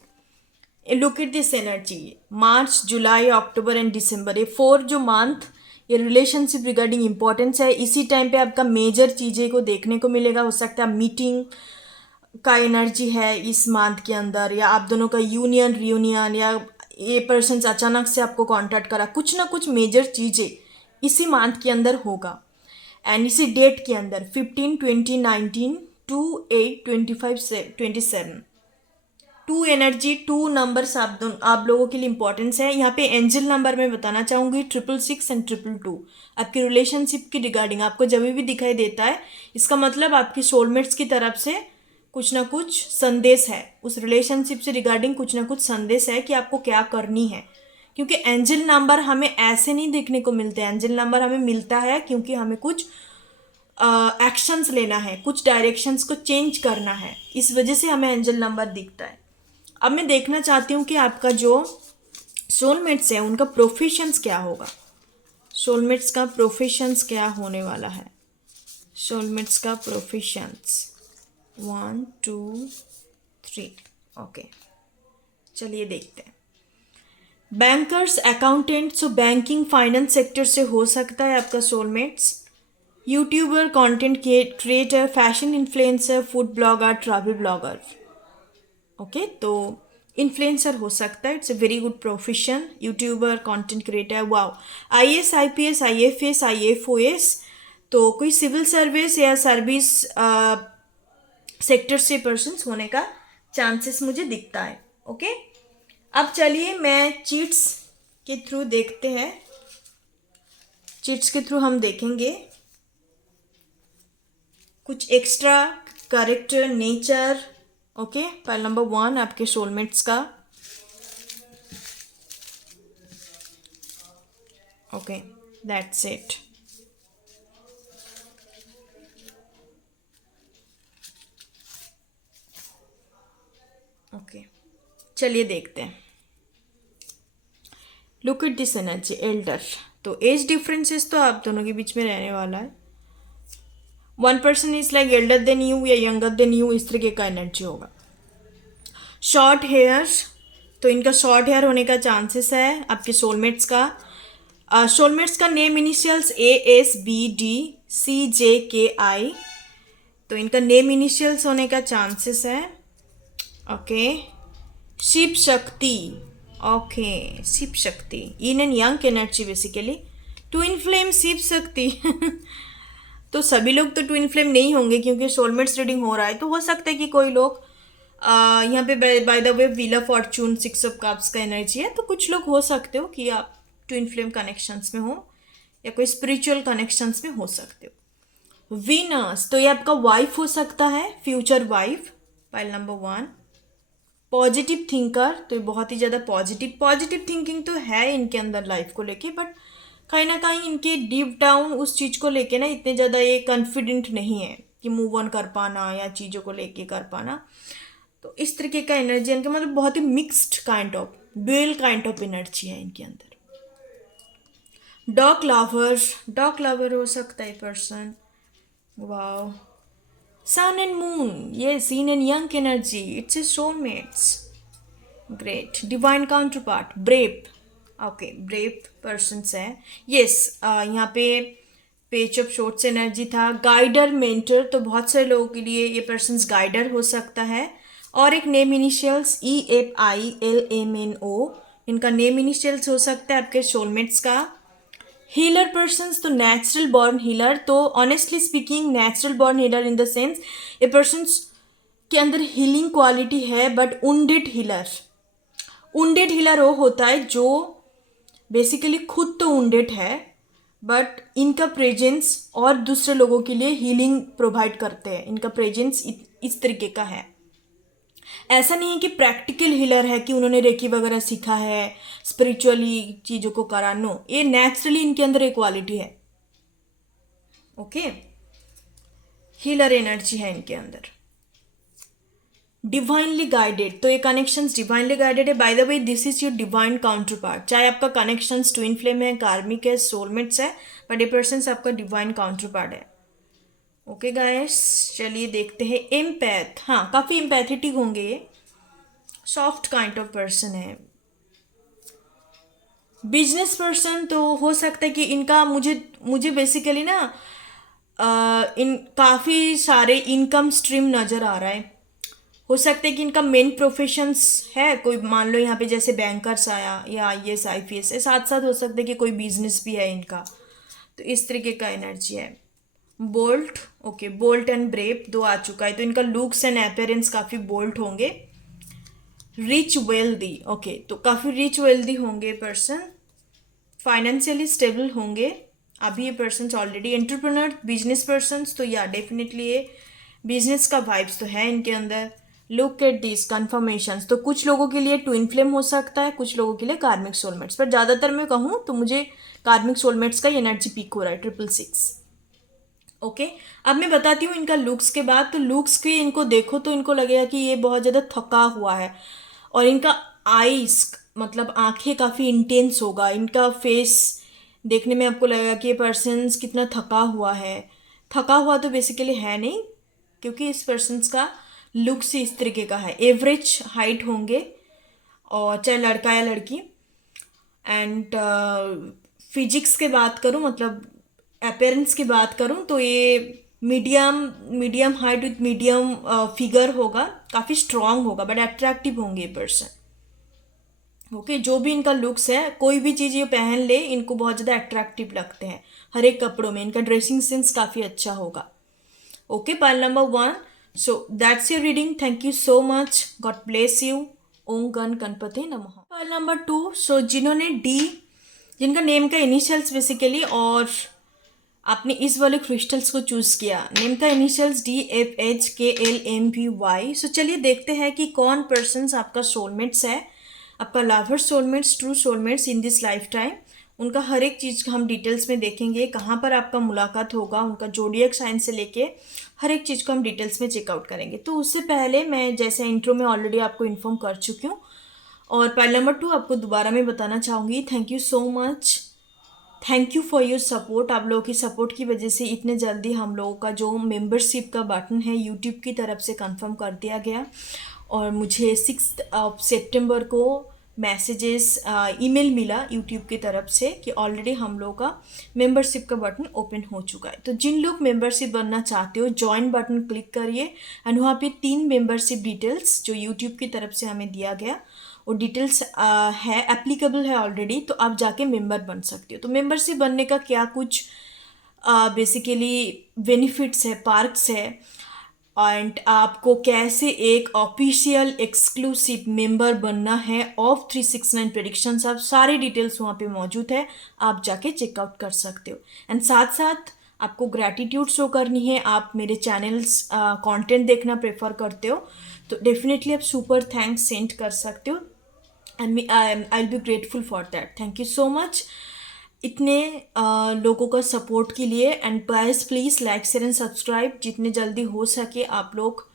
Look at this energy, March, July, October and December, ये 4 जो मंथ ये रिलेशनशिप रिगार्डिंग इम्पोर्टेंस है। इसी टाइम पे आपका मेजर चीज़ें को देखने को मिलेगा। हो सकता है मीटिंग, का एनर्जी है इस मंथ के अंदर, या आप दोनों का यूनियन रियूनियन, या ये पर्सन अचानक से आपको कांटेक्ट करा, कुछ ना कुछ मेजर चीज़ें इसी मंथ के अंदर होगा। एंड इसी डेट के अंदर 15/20/19 to 8/25/27 two energy, two numbers आप लोगों के लिए इंपॉर्टेंस है। यहाँ पे एंजल नंबर मैं बताना चाहूँगी 666 एंड 222। आपकी रिलेशनशिप की रिगार्डिंग आपको जब भी दिखाई देता है, इसका मतलब आपकी सोलमेट्स की तरफ से कुछ ना कुछ संदेश है, उस रिलेशनशिप से रिगार्डिंग कुछ ना कुछ संदेश है कि आपको क्या करनी है। क्योंकि एंजल नंबर हमें ऐसे नहीं देखने को मिलते हैं, एंजल नंबर हमें मिलता है क्योंकि हमें कुछ एक्शंस लेना है, कुछ डायरेक्शंस को चेंज करना है, इस वजह से हमें एंजल नंबर दिखता है। अब मैं देखना चाहती हूँ कि आपका जो सोलमेट्स है उनका प्रोफेशंस क्या होगा, सोलमेट्स का प्रोफेशंस क्या होने वाला है, सोलमेट्स का प्रोफेशंस 1 2 3। ओके, चलिए देखते हैं। बैंकर्स, अकाउंटेंट, सो बैंकिंग फाइनेंस सेक्टर से हो सकता है आपका soulmates. YouTuber, content creator, fashion influencer, food blogger, travel blogger. Okay, तो इन्फ्लुएंसर हो सकता है, it's a very good profession. YouTuber, content creator, wow. IAS, IPS, IFS, IFOS, तो कोई सिविल सर्विस या सर्विस सेक्टर से पर्सन्स होने का चांसेस मुझे दिखता है। ओके, अब चलिए मैं चीट्स के थ्रू देखते हैं, चीट्स के थ्रू हम देखेंगे कुछ extra character, nature. Okay, file number 1 आपके सोलमेट्स का। Okay, that's it. ओके, चलिए देखते हैं। Look at this energy, elder, तो एज डिफरेंसेस तो आप दोनों के बीच में रहने वाला है। One person is like elder than you या यंगर देन यू, इस तरीके का एनर्जी होगा। शॉर्ट हेयर, तो इनका शॉर्ट हेयर होने का चांसेस है आपके सोलमेट्स का। सोलमेट्स का नेम इनिशियल्स ASBDCJKI, तो इनका नेम इनिशियल्स होने का चांसेस है। ओके, शिव शक्ति, okay Shiv Shakti, yin and young energy basically. Twin flame Shiv Shakti तो सभी लोग तो ट्विन फ्लेम नहीं होंगे क्योंकि सोलमेट्स रीडिंग हो रहा है, तो हो सकता है कि कोई लोग यहाँ पे by the way wheel of Fortune, 6 of cups का एनर्जी है, तो कुछ लोग हो सकते हो कि आप ट्विन फ्लेम कनेक्शंस में हो या कोई स्पिरिचुअल कनेक्शंस में हो सकते हो। वीनस, तो ये आपका वाइफ हो सकता है, future wife, pile number 1। Positive thinker, तो ये बहुत ही ज़्यादा पॉजिटिव थिंकिंग तो है इनके अंदर लाइफ को लेके, बट कहीं ना कहीं इनके डीप डाउन उस चीज़ को लेके ना इतने ज़्यादा ये कॉन्फिडेंट नहीं है कि मूव ऑन कर पाना या चीज़ों को लेके कर पाना। तो इस तरीके का एनर्जी इनका, मतलब बहुत ही mixed kind of, dual kind of energy है इनके अंदर। डॉग लवर हो सकता है person, wow. Sun and moon, ये sun and young energy, it's a soulmates, great. Divine counterpart, brave, okay brave persons है, यस। यहाँ पे पेज ऑफ शॉर्ट्स एनर्जी था। गाइडर, मेंटर, तो बहुत सारे लोगों के लिए ये पर्सन्स गाइडर हो सकता है। और एक नेम इनिशियल्स EFILMNO, इनका नेम इनिशियल्स हो सकता है आपके सोलमेट्स का। हीलर पर्सन्स, तो नेचुरल बॉर्न हीलर, तो honestly speaking natural born healer in the sense ये पर्सन्स के अंदर हीलिंग क्वालिटी है, बट उंडेड हीलर वो होता है जो बेसिकली खुद तो उंडेड है, बट इनका प्रेजेंस और दूसरे लोगों के लिए हीलिंग प्रोवाइड करते हैं। इनका प्रेजेंस इस तरीके का है, ऐसा नहीं है कि प्रैक्टिकल हीलर है कि उन्होंने रेकी वगैरह सीखा है, स्पिरिचुअली चीज़ों को करा, नो, ये नेचुरली इनके अंदर एक क्वालिटी है। ओके, हीलर एनर्जी है इनके अंदर। डिवाइनली गाइडेड, तो ये कनेक्शंस डिवाइनली गाइडेड है। By the way this is your divine counter part, चाहे आपका कनेक्शंस ट्विन फ्लेम है, कार्मिक है, सोलमेट्स है, बट ये पर्सन आपका डिवाइन काउंटर पार्ट है। ओके गाइस, चलिए देखते हैं। एम्पैथ, हाँ काफ़ी एम्पैथेटिक होंगे ये, सॉफ्ट काइंड ऑफ पर्सन है। बिजनेस पर्सन, तो हो सकता है कि इनका मुझे बेसिकली ना इन काफ़ी सारे इनकम स्ट्रीम नज़र आ रहा है। हो सकता है कि इनका मेन प्रोफेशंस है, कोई मान लो यहाँ पे जैसे बैंकर्स आया या आईएएस आईपीएस है, साथ साथ हो सकता है कि कोई बिजनेस भी है इनका। तो इस तरीके का एनर्जी है। Bolt, okay, bolt and brave दो आ चुका है, तो इनका लुक्स एंड अपीयरेंस काफ़ी बोल्ट होंगे। रिच वेल्दी, ओके, तो काफ़ी रिच वेल्दी होंगे पर्सन। फाइनेंशियली स्टेबल होंगे अभी ये person already. Entrepreneur, business person, तो या डेफिनेटली ये बिजनेस का वाइब्स तो है इनके अंदर। लुक एट दिस कन्फर्मेशंस, तो कुछ लोगों के लिए ट्विन फ्लेम हो सकता है, कुछ लोगों के लिए कार्मिक सोलमेट्स, पर ज़्यादातर मैं कहूँ तो मुझे कार्मिक सोलमेट्स का एनर्जी पिक हो रहा है, 666। ओके, अब मैं बताती हूँ इनका लुक्स के बाद। तो लुक्स के इनको देखो तो इनको लगेगा कि ये बहुत ज़्यादा थका हुआ है, और इनका आईज मतलब आंखें काफ़ी इंटेंस होगा, इनका फेस देखने में आपको लगेगा कि ये पर्सन कितना थका हुआ है। थका हुआ तो बेसिकली है नहीं, क्योंकि इस पर्सन का लुक से इस तरीके का है। एवरेज हाइट होंगे, और चाहे लड़का या लड़की। एंड फिजिक्स के बात करूँ, मतलब अपेरेंस की बात करूँ, तो ये medium medium height with medium figure होगा, काफ़ी स्ट्रांग होगा, बट अट्रैक्टिव होंगे ये पर्सन। ओके, जो भी इनका लुक्स है, कोई भी चीज़ ये पहन ले इनको बहुत ज़्यादा अट्रैक्टिव लगते हैं हर एक कपड़ों में। इनका ड्रेसिंग सेंस काफ़ी अच्छा होगा। Okay, pile number 1। So that's your reading. Thank you so much, God bless you. ओम गण गणपति नमः। Pile number 2। सो जिन्होंने डी, जिनका नेम का इनिशियल्स बेसिकली, और आपने इस वाले क्रिस्टल्स को चूज़ किया, नेम का इनिशियल्स DFHKLMVY। सो चलिए देखते हैं कि कौन पर्सन्स आपका सोलमेट्स है, आपका lover soulmates, true soulmates in this life time. उनका हर एक चीज़ हम डिटेल्स में देखेंगे, कहाँ पर आपका मुलाकात होगा, उनका जोडियक साइन से लेके हर एक चीज़ को हम डिटेल्स में चेकआउट करेंगे। तो उससे पहले मैं जैसे इंट्रो में ऑलरेडी आपको इन्फॉर्म कर चुकी हूँ, और पाइल नंबर 2 आपको दोबारा मैं बताना चाहूँगी। Thank you so much, thank you for your support. आप लोगों की सपोर्ट की वजह से इतने जल्दी हम लोगों का जो मेंबरशिप का बटन है यूट्यूब की तरफ से कंफर्म कर दिया गया, और मुझे 6 सितंबर को मैसेजेस ईमेल मिला यूट्यूब की तरफ से कि ऑलरेडी हम लोगों का मेंबरशिप का बटन ओपन हो चुका है। तो जिन लोग मेंबरशिप बनना चाहते हो, ज्वाइन बटन क्लिक करिए, एंड वहाँ पे 3 मेंबरशिप डिटेल्स जो यूट्यूब की तरफ से हमें दिया गया, वो डिटेल्स है, एप्लीकेबल है ऑलरेडी, तो आप जाके मेंबर बन सकते हो। तो मेंबरशिप बनने का क्या कुछ बेसिकली बेनिफिट्स है, पार्क्स है, एंड आपको कैसे एक ऑफिशियल एक्सक्लूसिव मेंबर बनना है ऑफ 369 प्रेडिक्शंस, आप सारी डिटेल्स वहाँ पे मौजूद है, आप जाके चेकआउट कर सकते हो। एंड साथ साथ आपको ग्रैटिट्यूड शो करनी है, आप मेरे चैनल्स कंटेंट देखना प्रेफर करते हो, तो डेफिनेटली आप सुपर थैंक्स सेंड कर सकते हो, and I will be grateful for that. Thank you so much इतने लोगों का सपोर्ट के लिए। And guys please like share and subscribe, जितने जल्दी हो सके आप लोग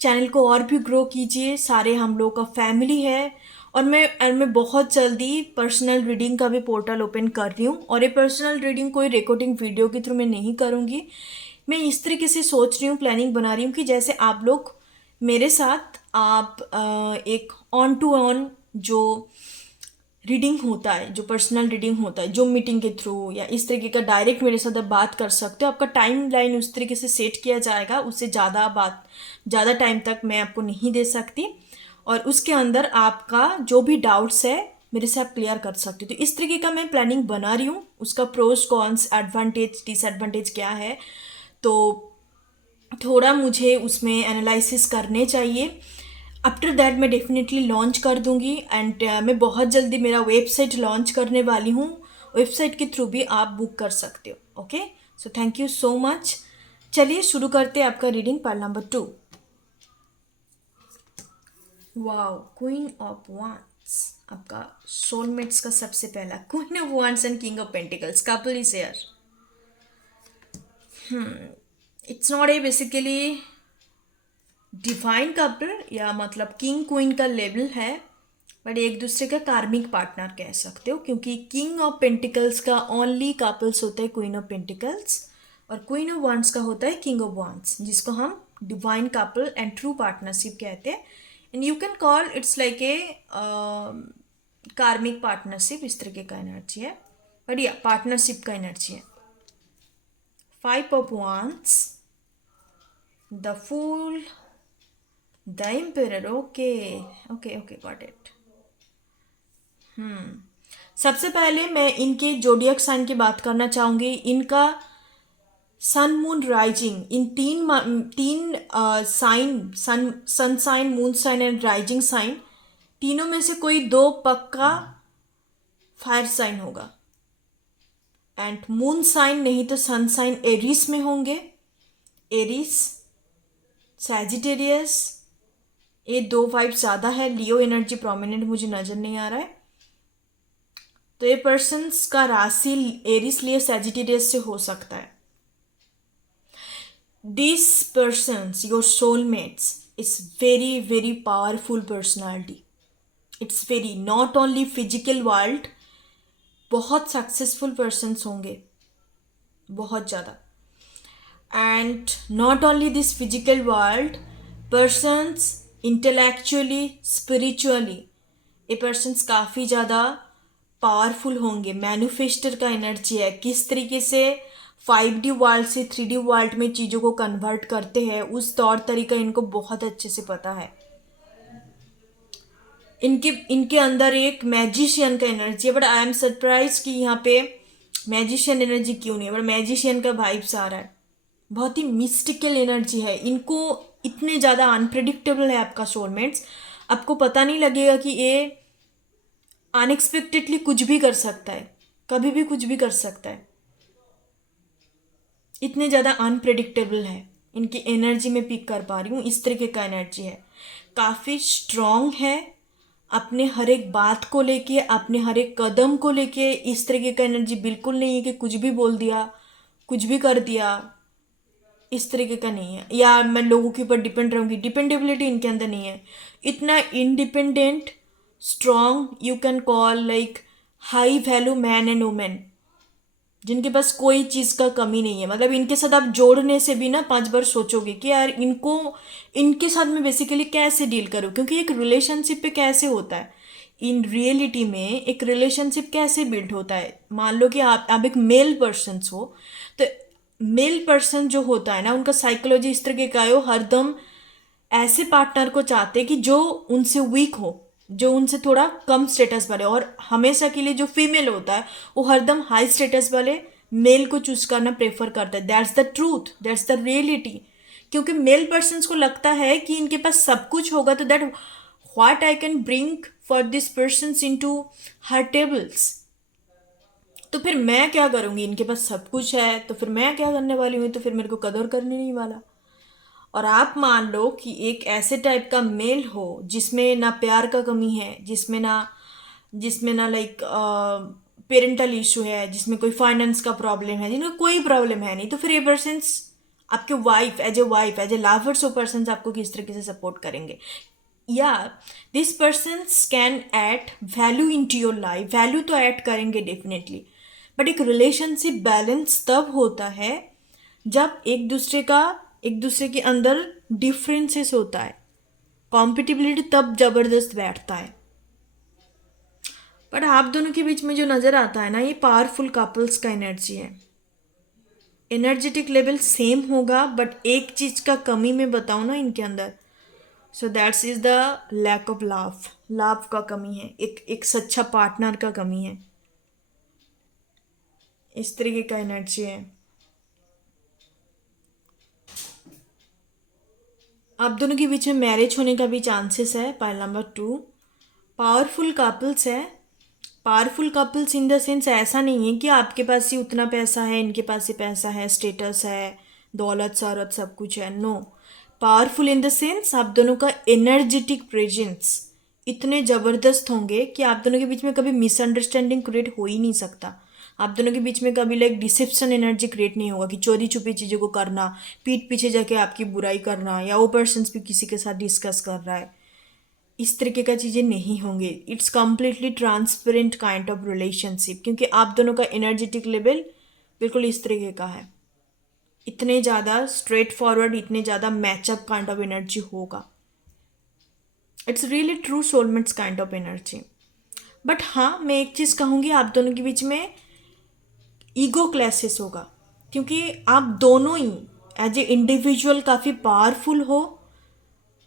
चैनल को और भी ग्रो कीजिए, सारे हम लोग का फैमिली है। और मैं बहुत जल्दी पर्सनल रीडिंग का भी पोर्टल ओपन कर रही हूँ, और ये पर्सनल रीडिंग कोई रिकॉर्डिंग वीडियो के थ्रू मैं नहीं करूँगी। मैं इस तरीके से सोच रही हूँ, प्लानिंग बना रही हूँ कि जैसे आप लोग मेरे साथ आप एक ऑन टू ऑन जो रीडिंग होता है, जो पर्सनल रीडिंग होता है, जो मीटिंग के थ्रू या इस तरीके का डायरेक्ट मेरे साथ आप बात कर सकते हो। आपका टाइम लाइन उस तरीके से सेट किया जाएगा, उससे ज़्यादा टाइम तक मैं आपको नहीं दे सकती, और उसके अंदर आपका जो भी डाउट्स है मेरे से आप क्लियर कर सकते हो। तो इस तरीके का मैं प्लानिंग बना रही हूँ, उसका प्रोज कॉन्स एडवांटेज डिसएडवांटेज क्या है, तो थोड़ा मुझे उसमें एनालिसिस करने चाहिए। आफ्टर दैट मैं डेफिनेटली लॉन्च कर दूंगी, एंड मैं बहुत जल्दी मेरा वेबसाइट लॉन्च करने वाली हूँ, वेबसाइट के थ्रू भी आप बुक कर सकते हो। Okay, so thank you so much. चलिए शुरू करते हैं आपका reading, part number 2। Wow, queen of wands, आपका सोलमेट्स का सबसे पहला queen of wands and king of pentacles, couple is here. It's not a basically divine couple या मतलब किंग क्वीन का लेवल है, बट एक दूसरे का कार्मिक पार्टनर कह सकते हो, क्योंकि किंग ऑफ पेंटिकल्स का ओनली कपल्स होता है क्वीन ऑफ पेंटिकल्स, और क्वीन ऑफ वांड्स का होता है किंग ऑफ वांड्स, जिसको हम divine couple and true partnership कहते हैं। And you can call it's like ए कार्मिक पार्टनरशिप, इस तरीके का एनर्जी है, बट या पार्टनरशिप का एनर्जी है। 5 of wands, the fool, the emperor, okay okay okay, got it. सबसे पहले मैं इनके जोडियक साइन की बात करना चाहूंगी। इनका सन मून राइजिंग, इन तीन sign, sun sign, moon sign and rising sign, तीनों में से कोई दो पक्का फायर साइन होगा। एंड मून साइन नहीं तो सन साइन एरिस में होंगे। एरिस, सैजिटेरियस, ये दो वाइब ज़्यादा है। लियो एनर्जी प्रोमिनेंट मुझे नज़र नहीं आ रहा है। तो ये पर्सन्स का राशि एरिस, लियो, सैजिटेरियस से हो सकता है। These persons, your soulmates, is very very powerful personality. It's very, not only physical world, बहुत सक्सेसफुल पर्सन्स होंगे, बहुत ज़्यादा। And not only this physical world, persons intellectually, spiritually, ये पर्सन्स काफ़ी ज़्यादा पावरफुल होंगे। मैनिफेस्टर का एनर्जी है। किस तरीके से 5D वर्ल्ड से 3D वर्ल्ड में चीज़ों को कन्वर्ट करते हैं, उस तौर तरीका इनको बहुत अच्छे से पता है। इनके अंदर एक मैजिशियन का एनर्जी है। बट आई एम सरप्राइज कि यहाँ पे मैजिशियन एनर्जी क्यों नहीं है, बट मैजिशियन का वाइब्स आ रहा है। बहुत ही मिस्टिकल एनर्जी है। इनको इतने ज़्यादा अनप्रेडिक्टेबल है आपका सोलमेट्स, आपको पता नहीं लगेगा कि ये अनएक्सपेक्टेडली कुछ भी कर सकता है, कभी भी कुछ भी कर सकता है। इतने ज़्यादा अनप्रेडिक्टेबल है। इनकी एनर्जी में पिक कर पा रही हूँ, इस तरीके का एनर्जी है। काफ़ी स्ट्रॉन्ग है अपने हर एक बात को लेके, अपने हर एक कदम को लेके। इस तरीके का एनर्जी बिल्कुल नहीं है कि कुछ भी बोल दिया, कुछ भी कर दिया, इस तरीके का नहीं है। या मैं लोगों के ऊपर डिपेंड रहूँगी, डिपेंडेबिलिटी इनके अंदर नहीं है। इतना independent, strong, you can call like high value man and women, जिनके पास कोई चीज़ का कमी नहीं है। मतलब इनके साथ आप जोड़ने से भी ना 5 बार सोचोगे कि यार इनके साथ मैं बेसिकली कैसे डील करूँ, क्योंकि एक रिलेशनशिप पे कैसे होता है, इन रियलिटी में एक रिलेशनशिप कैसे बिल्ड होता है। मान लो कि आप एक मेल पर्सन हो, तो मेल पर्सन जो होता है ना, उनका साइकोलॉजी इस तरह का है, वो हरदम ऐसे पार्टनर को चाहते कि जो उनसे वीक हो, जो उनसे थोड़ा कम स्टेटस वाले। और हमेशा के लिए जो फीमेल होता है वो हरदम हाई स्टेटस वाले मेल को चूज करना प्रेफर करता है। That's the truth, that's the reality. क्योंकि मेल पर्सन्स को लगता है कि इनके पास सब कुछ होगा, तो that what I can bring for this persons into her tables. तो फिर मैं क्या करूँगी, इनके पास सब कुछ है तो फिर मैं क्या करने वाली हूँ, तो फिर मेरे को कदर करने नहीं वाला। और आप मान लो कि एक ऐसे टाइप का मेल हो जिसमें ना प्यार का कमी है, जिसमें ना लाइक पेरेंटल इशू है, जिसमें कोई फाइनेंस का प्रॉब्लम है, जिनका कोई प्रॉब्लम है नहीं, तो फिर ये पर्सन्स आपके वाइफ, एज ए लवर्स, वो पर्सन्स आपको किस तरीके से सपोर्ट करेंगे। या this persons can add value into your life. Value तो ऐड करेंगे डेफिनेटली, बट एक रिलेशनशिप बैलेंस तब होता है जब एक दूसरे के अंदर डिफरेंसेस होता है। कॉम्पिटिबिलिटी तब जबरदस्त बैठता है। पर आप दोनों के बीच में जो नज़र आता है ना, ये पावरफुल कपल्स का एनर्जी है। एनर्जेटिक लेवल सेम होगा, बट एक चीज़ का कमी मैं बताऊँ ना इनके अंदर, so that's is the lack of love. Love का कमी है, एक सच्चा पार्टनर का कमी है। इस तरीके का एनर्जी है। आप दोनों के बीच में मैरिज होने का भी चांसेस है। पाइल नंबर 2, पावरफुल कपल्स है। Powerful couples in the sense ऐसा नहीं है कि आपके पास ही उतना पैसा है, इनके पास ही पैसा है, स्टेटस है, दौलत शौहरत सब कुछ है। No, powerful in the sense आप दोनों का एनर्जेटिक प्रेजेंस इतने ज़बरदस्त होंगे कि आप दोनों के बीच में कभी मिसअंडरस्टैंडिंग क्रिएट हो ही नहीं सकता। आप दोनों के बीच में कभी लाइक डिसेप्शन एनर्जी क्रिएट नहीं होगा कि चोरी छुपी चीज़ों को करना, पीठ पीछे जाके आपकी बुराई करना, या वो पर्सन भी किसी के साथ डिस्कस कर रहा है, इस तरीके का चीज़ें नहीं होंगे। It's completely transparent kind of relationship, क्योंकि आप दोनों का एनर्जेटिक लेवल बिल्कुल इस तरीके का है। इतने ज़्यादा स्ट्रेट फॉरवर्ड, इतने ज़्यादा मैचअप काइंड ऑफ एनर्जी होगा। It's really true soulmates kind of energy. But हाँ, मैं एक चीज़ कहूँगी, आप दोनों के बीच में ईगो क्लैशेस होगा, क्योंकि आप दोनों ही एज ए इंडिविजुअल काफ़ी पावरफुल हो,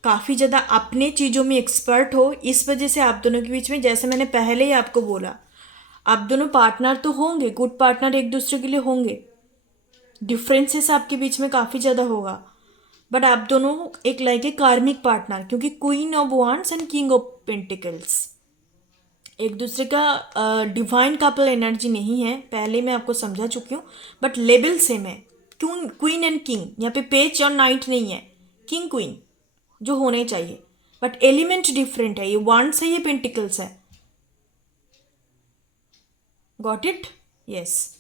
काफ़ी ज़्यादा अपने चीज़ों में एक्सपर्ट हो, इस वजह से आप दोनों के बीच में, जैसे मैंने पहले ही आपको बोला, आप दोनों पार्टनर तो होंगे, गुड पार्टनर एक दूसरे के लिए होंगे, डिफरेंसेस आपके बीच में काफ़ी ज़्यादा होगा, बट आप दोनों एक लाइक ए कार्मिक पार्टनर, क्योंकि queen of wands and king of pentacles एक दूसरे का डिवाइन कपल एनर्जी नहीं है, पहले मैं आपको समझा चुकी हूँ, बट लेवल सेम है। क्यों क्वीन एंड किंग, यहाँ पे पेज और नाइट नहीं है, किंग क्वीन जो होने चाहिए, बट एलिमेंट डिफरेंट है, ये वांड्स है, ये पेंटिकल्स है। Got it? यस।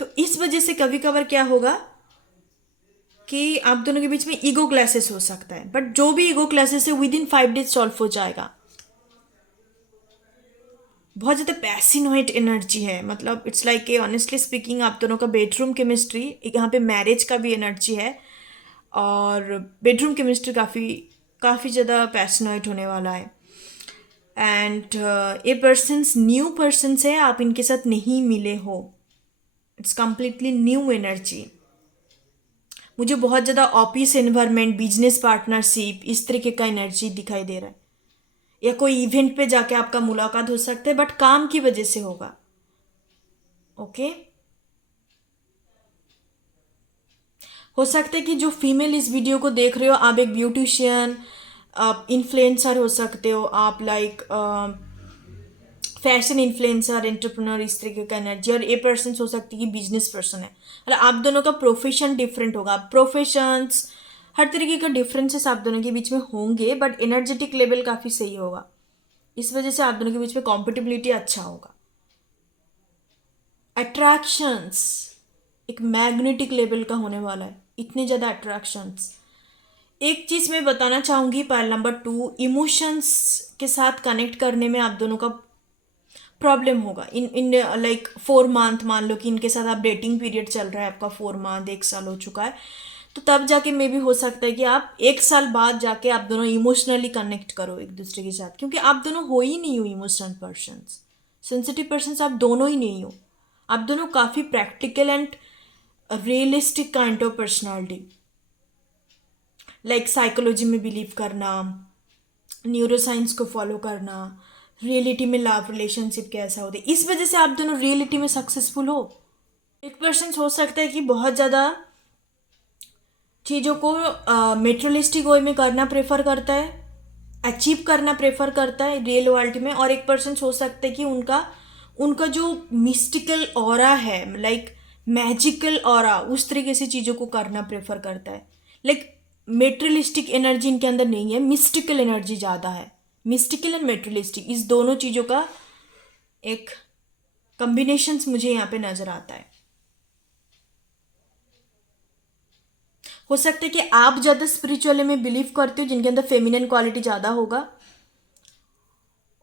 तो इस वजह से कभी कभार क्या होगा कि आप दोनों के बीच में ईगो क्लैशेस हो सकता है, बट जो भी ईगो क्लैशेस है विद इन 5 डेज सॉल्व हो जाएगा। बहुत ज़्यादा पैसिनोइट एनर्जी है, मतलब it's like A honestly speaking आप दोनों का बेडरूम केमिस्ट्री, यहाँ पे मैरिज का भी एनर्जी है, और बेडरूम केमिस्ट्री काफ़ी ज़्यादा पैसिनोइट होने वाला है। एंड ये पर्सन्स न्यू पर्सन्स है, आप इनके साथ नहीं मिले हो, इट्स कम्प्लीटली न्यू एनर्जी। मुझे बहुत ज़्यादा ऑफिस एनवायरनमेंट, बिजनेस पार्टनरशिप, इस तरीके का एनर्जी दिखाई दे रहा है, या कोई इवेंट पे जाके आपका मुलाकात हो सकता है, बट काम की वजह से होगा। ओके हो सकता है कि जो फीमेल इस वीडियो को देख रहे हो, आप एक ब्यूटिशियन, आप इन्फ्लुएंसर हो सकते हो, आप लाइक फैशन इन्फ्लुएंसर, एंटरप्रेन्योर, इस तरीके का एनर्जी। और ये पर्सन हो सकती है कि बिजनेस पर्सन है, मतलब आप दोनों का प्रोफेशन डिफरेंट होगा, प्रोफेशंस, हर तरीके का डिफरेंसेस आप दोनों के बीच में होंगे, बट एनर्जेटिक लेवल काफ़ी सही होगा, इस वजह से आप दोनों के बीच में कॉम्पिटिबिलिटी अच्छा होगा। अट्रैक्शंस एक मैग्नेटिक लेवल का होने वाला है, इतने ज़्यादा अट्रैक्शंस। एक चीज़ मैं बताना चाहूँगी, पाइल नंबर 2, इमोशंस के साथ कनेक्ट करने में आप दोनों का प्रॉब्लम होगा इन इन लाइक 4 मंथ, मान लो कि इनके साथ आप डेटिंग पीरियड चल रहा है आपका 4 मंथ, 1 साल हो चुका है, तो तब जाके मे भी हो सकता है कि आप 1 साल बाद जाके आप दोनों इमोशनली कनेक्ट करो एक दूसरे के साथ, क्योंकि आप दोनों हो ही नहीं हो इमोशनल पर्सन्स, सेंसिटिव पर्सन्स आप दोनों ही नहीं हो, आप दोनों काफ़ी practical and realistic kind of personality, like psychology में बिलीव करना, न्यूरोसाइंस को फॉलो करना, रियलिटी में लव रिलेशनशिप कैसा होता है, इस वजह से आप दोनों रियलिटी में सक्सेसफुल हो। एक पर्सन हो सकता है कि बहुत ज़्यादा चीज़ों को मेटेरियलिस्टिक वे में करना प्रेफर करता है, अचीव करना प्रेफर करता है रियल वर्ल्ड में, और एक पर्सन हो सकता है कि उनका जो मिस्टिकल ऑरा है, लाइक मैजिकल ऑरा, उस तरीके से चीज़ों को करना प्रेफर करता है। लाइक मेटेरियलिस्टिक एनर्जी इनके अंदर नहीं है, मिस्टिकल एनर्जी ज़्यादा है। मिस्टिकल एंड मेटेरियलिस्टिक, इस दोनों चीज़ों का एक कॉम्बिनेशंस मुझे यहाँ पे नज़र आता है। हो सकता है कि आप ज़्यादा स्पिरिचुअल में बिलीव करते हो, जिनके अंदर फेमिनिन क्वालिटी ज़्यादा होगा,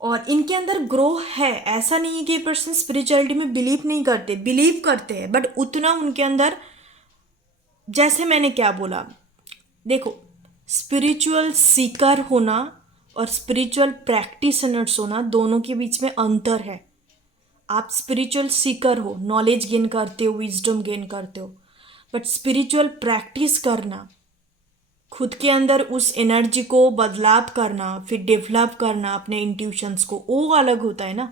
और इनके अंदर ग्रो है। ऐसा नहीं है कि पर्सन स्पिरिचुअलिटी में बिलीव करते हैं, बट उतना उनके अंदर, जैसे मैंने क्या बोला, देखो, स्पिरिचुअल सीकर होना और स्पिरिचुअल प्रैक्टिशनर्स होना, दोनों के बीच में अंतर है। आप स्पिरिचुअल सीकर हो, नॉलेज गेन करते हो, विजडम गेन करते हो, बट स्पिरिचुअल प्रैक्टिस करना, खुद के अंदर उस एनर्जी को बदलाव करना, फिर डेवलप करना अपने इंट्यूशंस को, वो अलग होता है ना।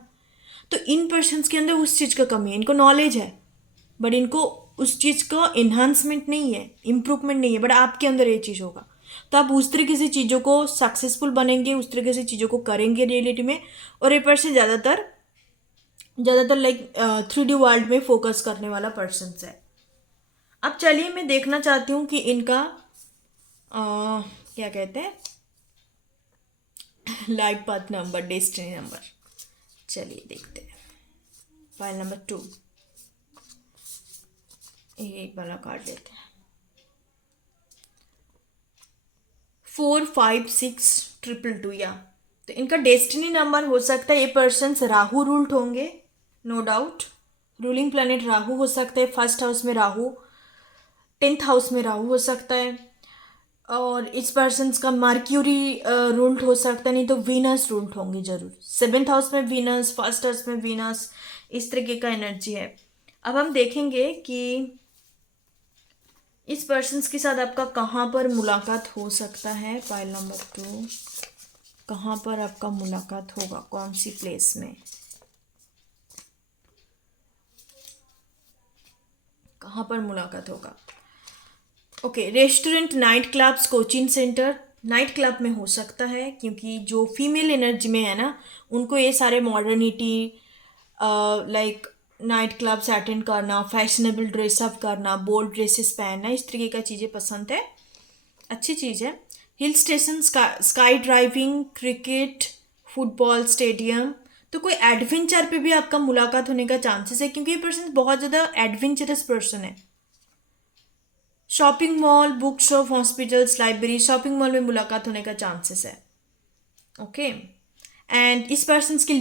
तो इन पर्सन्स के अंदर उस चीज़ का कमी है, इनको नॉलेज है बट इनको उस चीज़ का इन्हांसमेंट नहीं है, इम्प्रूवमेंट नहीं है, बट आपके अंदर ये चीज़ होगा, तो आप उस तरीके से चीज़ों को सक्सेसफुल बनेंगे, उस तरीके से चीज़ों को करेंगे रियलिटी में। और ये पर्सन ज़्यादातर लाइक 3D वर्ल्ड में फोकस करने वाला पर्सन है। अब चलिए मैं देखना चाहती हूँ कि इनका क्या कहते हैं, life path number, destiny number. चलिए देखते हैं, फाइल नंबर 2, एक वाला काट लेते हैं, 4 5 6 2 या, तो इनका डेस्टिनी नंबर हो सकता है, ये पर्सन राहु रूल्ड होंगे, no doubt. Ruling planet Rahu हो सकता है, फर्स्ट हाउस में राहु, 10th हाउस में राहु हो सकता है, और इस पर्सन्स का मर्क्यूरी रूल्ड हो सकता है, नहीं तो वीनस रूल्ड होंगे जरूर, 7th हाउस में वीनस, फर्स्ट हाउस में वीनस, इस तरीके का एनर्जी है। अब हम देखेंगे कि इस पर्सन के साथ आपका कहाँ पर मुलाकात हो सकता है? पाइल नंबर 2, कहाँ पर आपका मुलाकात होगा, कौन सी प्लेस में, कहाँ पर मुलाकात होगा? Okay, restaurant, night clubs, coaching centre. Night club में हो सकता है क्योंकि जो फीमेल एनर्जी में है ना, उनको ये सारे modernity, like night clubs attend करना, फैशनेबल ड्रेसअप करना, बोल्ड ड्रेसेस पहनना, इस तरीके का चीज़ें पसंद है, अच्छी चीज़ है। Hill station, sky driving, cricket, football stadium. तो कोई एडवेंचर पे भी आपका मुलाकात होने का चांसेस है क्योंकि ये पर्सन बहुत ज़्यादा एडवेंचरस पर्सन है। Shopping mall, book shop, hospitals, library, shopping mall में मुलाकात होने का चांसेस है। ओके, एंड इस पर्सन की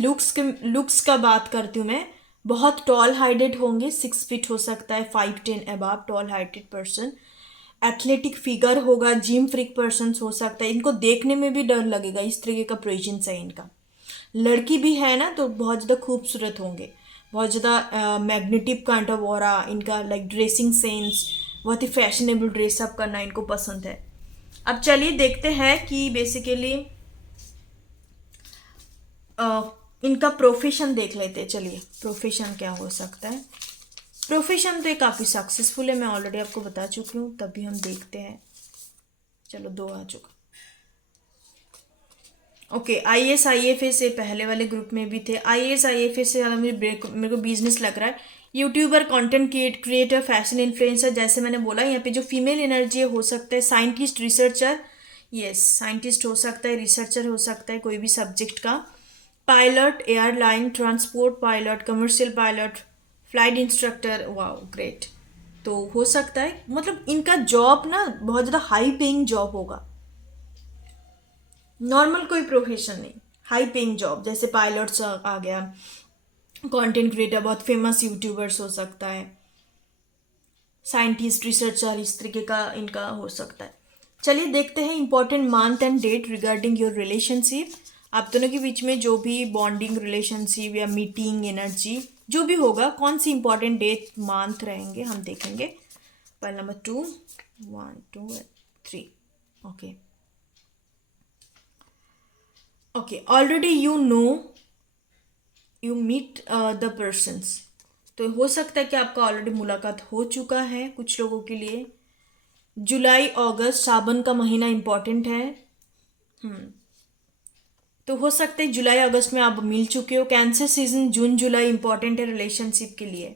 लुक्स का बात करती हूँ मैं, बहुत टॉल हाइटेड होंगे, 6 फीट हो सकता है, 5'10" above, toll heighted person. Athletic figure होगा, जिम फ्रीक पर्सन हो सकता है, इनको देखने में भी डर लगेगा, इस तरीके का प्रेजेंस है इनका। लड़की भी है ना तो बहुत ज़्यादा खूबसूरत होंगे, बहुत ज़्यादा मैग्नेटिक काइंड ऑफ ऑरा इनका, लाइक ड्रेसिंग सेंस, बहुत ही फैशनेबल ड्रेसअप करना इनको पसंद है। अब चलिए देखते हैं कि बेसिकली इनका प्रोफेशन देख लेते हैं। चलिए, प्रोफेशन क्या हो सकता है? प्रोफेशन तो ये काफ़ी सक्सेसफुल है, मैं ऑलरेडी आपको बता चुकी हूँ, तभी हम देखते हैं। चलो, 2 आ चुका। ओके, IAS IFA से पहले वाले ग्रुप में भी थे। IAS IFA से ज़्यादा मेरे को बिजनेस लग रहा है। YouTuber, content creator, fashion influencer, जैसे मैंने बोला यहाँ पे जो फीमेल एनर्जी हो सकता है, साइंटिस्ट, रिसर्चर, यस साइंटिस्ट हो सकता है, रिसर्चर हो सकता है कोई भी सब्जेक्ट का, pilot, airline, transport pilot, commercial pilot, flight instructor, wow great. तो हो सकता है, मतलब इनका जॉब ना बहुत ज़्यादा हाई पेइंग जॉब होगा, नॉर्मल कोई प्रोफेशन नहीं, हाई पेइंग जॉब, जैसे पायलट्स आ गया, कंटेंट क्रिएटर, बहुत फेमस यूट्यूबर्स हो सकता है, साइंटिस्ट, रिसर्चर, इस तरीके का इनका हो सकता है। चलिए देखते हैं important month and date regarding your relationship. आप दोनों के बीच में जो भी बॉन्डिंग, रिलेशनशिप या मीटिंग एनर्जी जो भी होगा, कौन सी इंपॉर्टेंट डेट मंथ रहेंगे हम देखेंगे। Point number 2, 1 2 3। Okay okay, already you know, you meet the persons. तो हो सकता है कि आपका ऑलरेडी मुलाकात हो चुका है कुछ लोगों के लिए। जुलाई अगस्त, सावन का महीना इम्पॉर्टेंट है। तो हो सकता है जुलाई अगस्त में आप मिल चुके हो। कैंसर सीजन जून जुलाई इंपॉर्टेंट है रिलेशनशिप के लिए।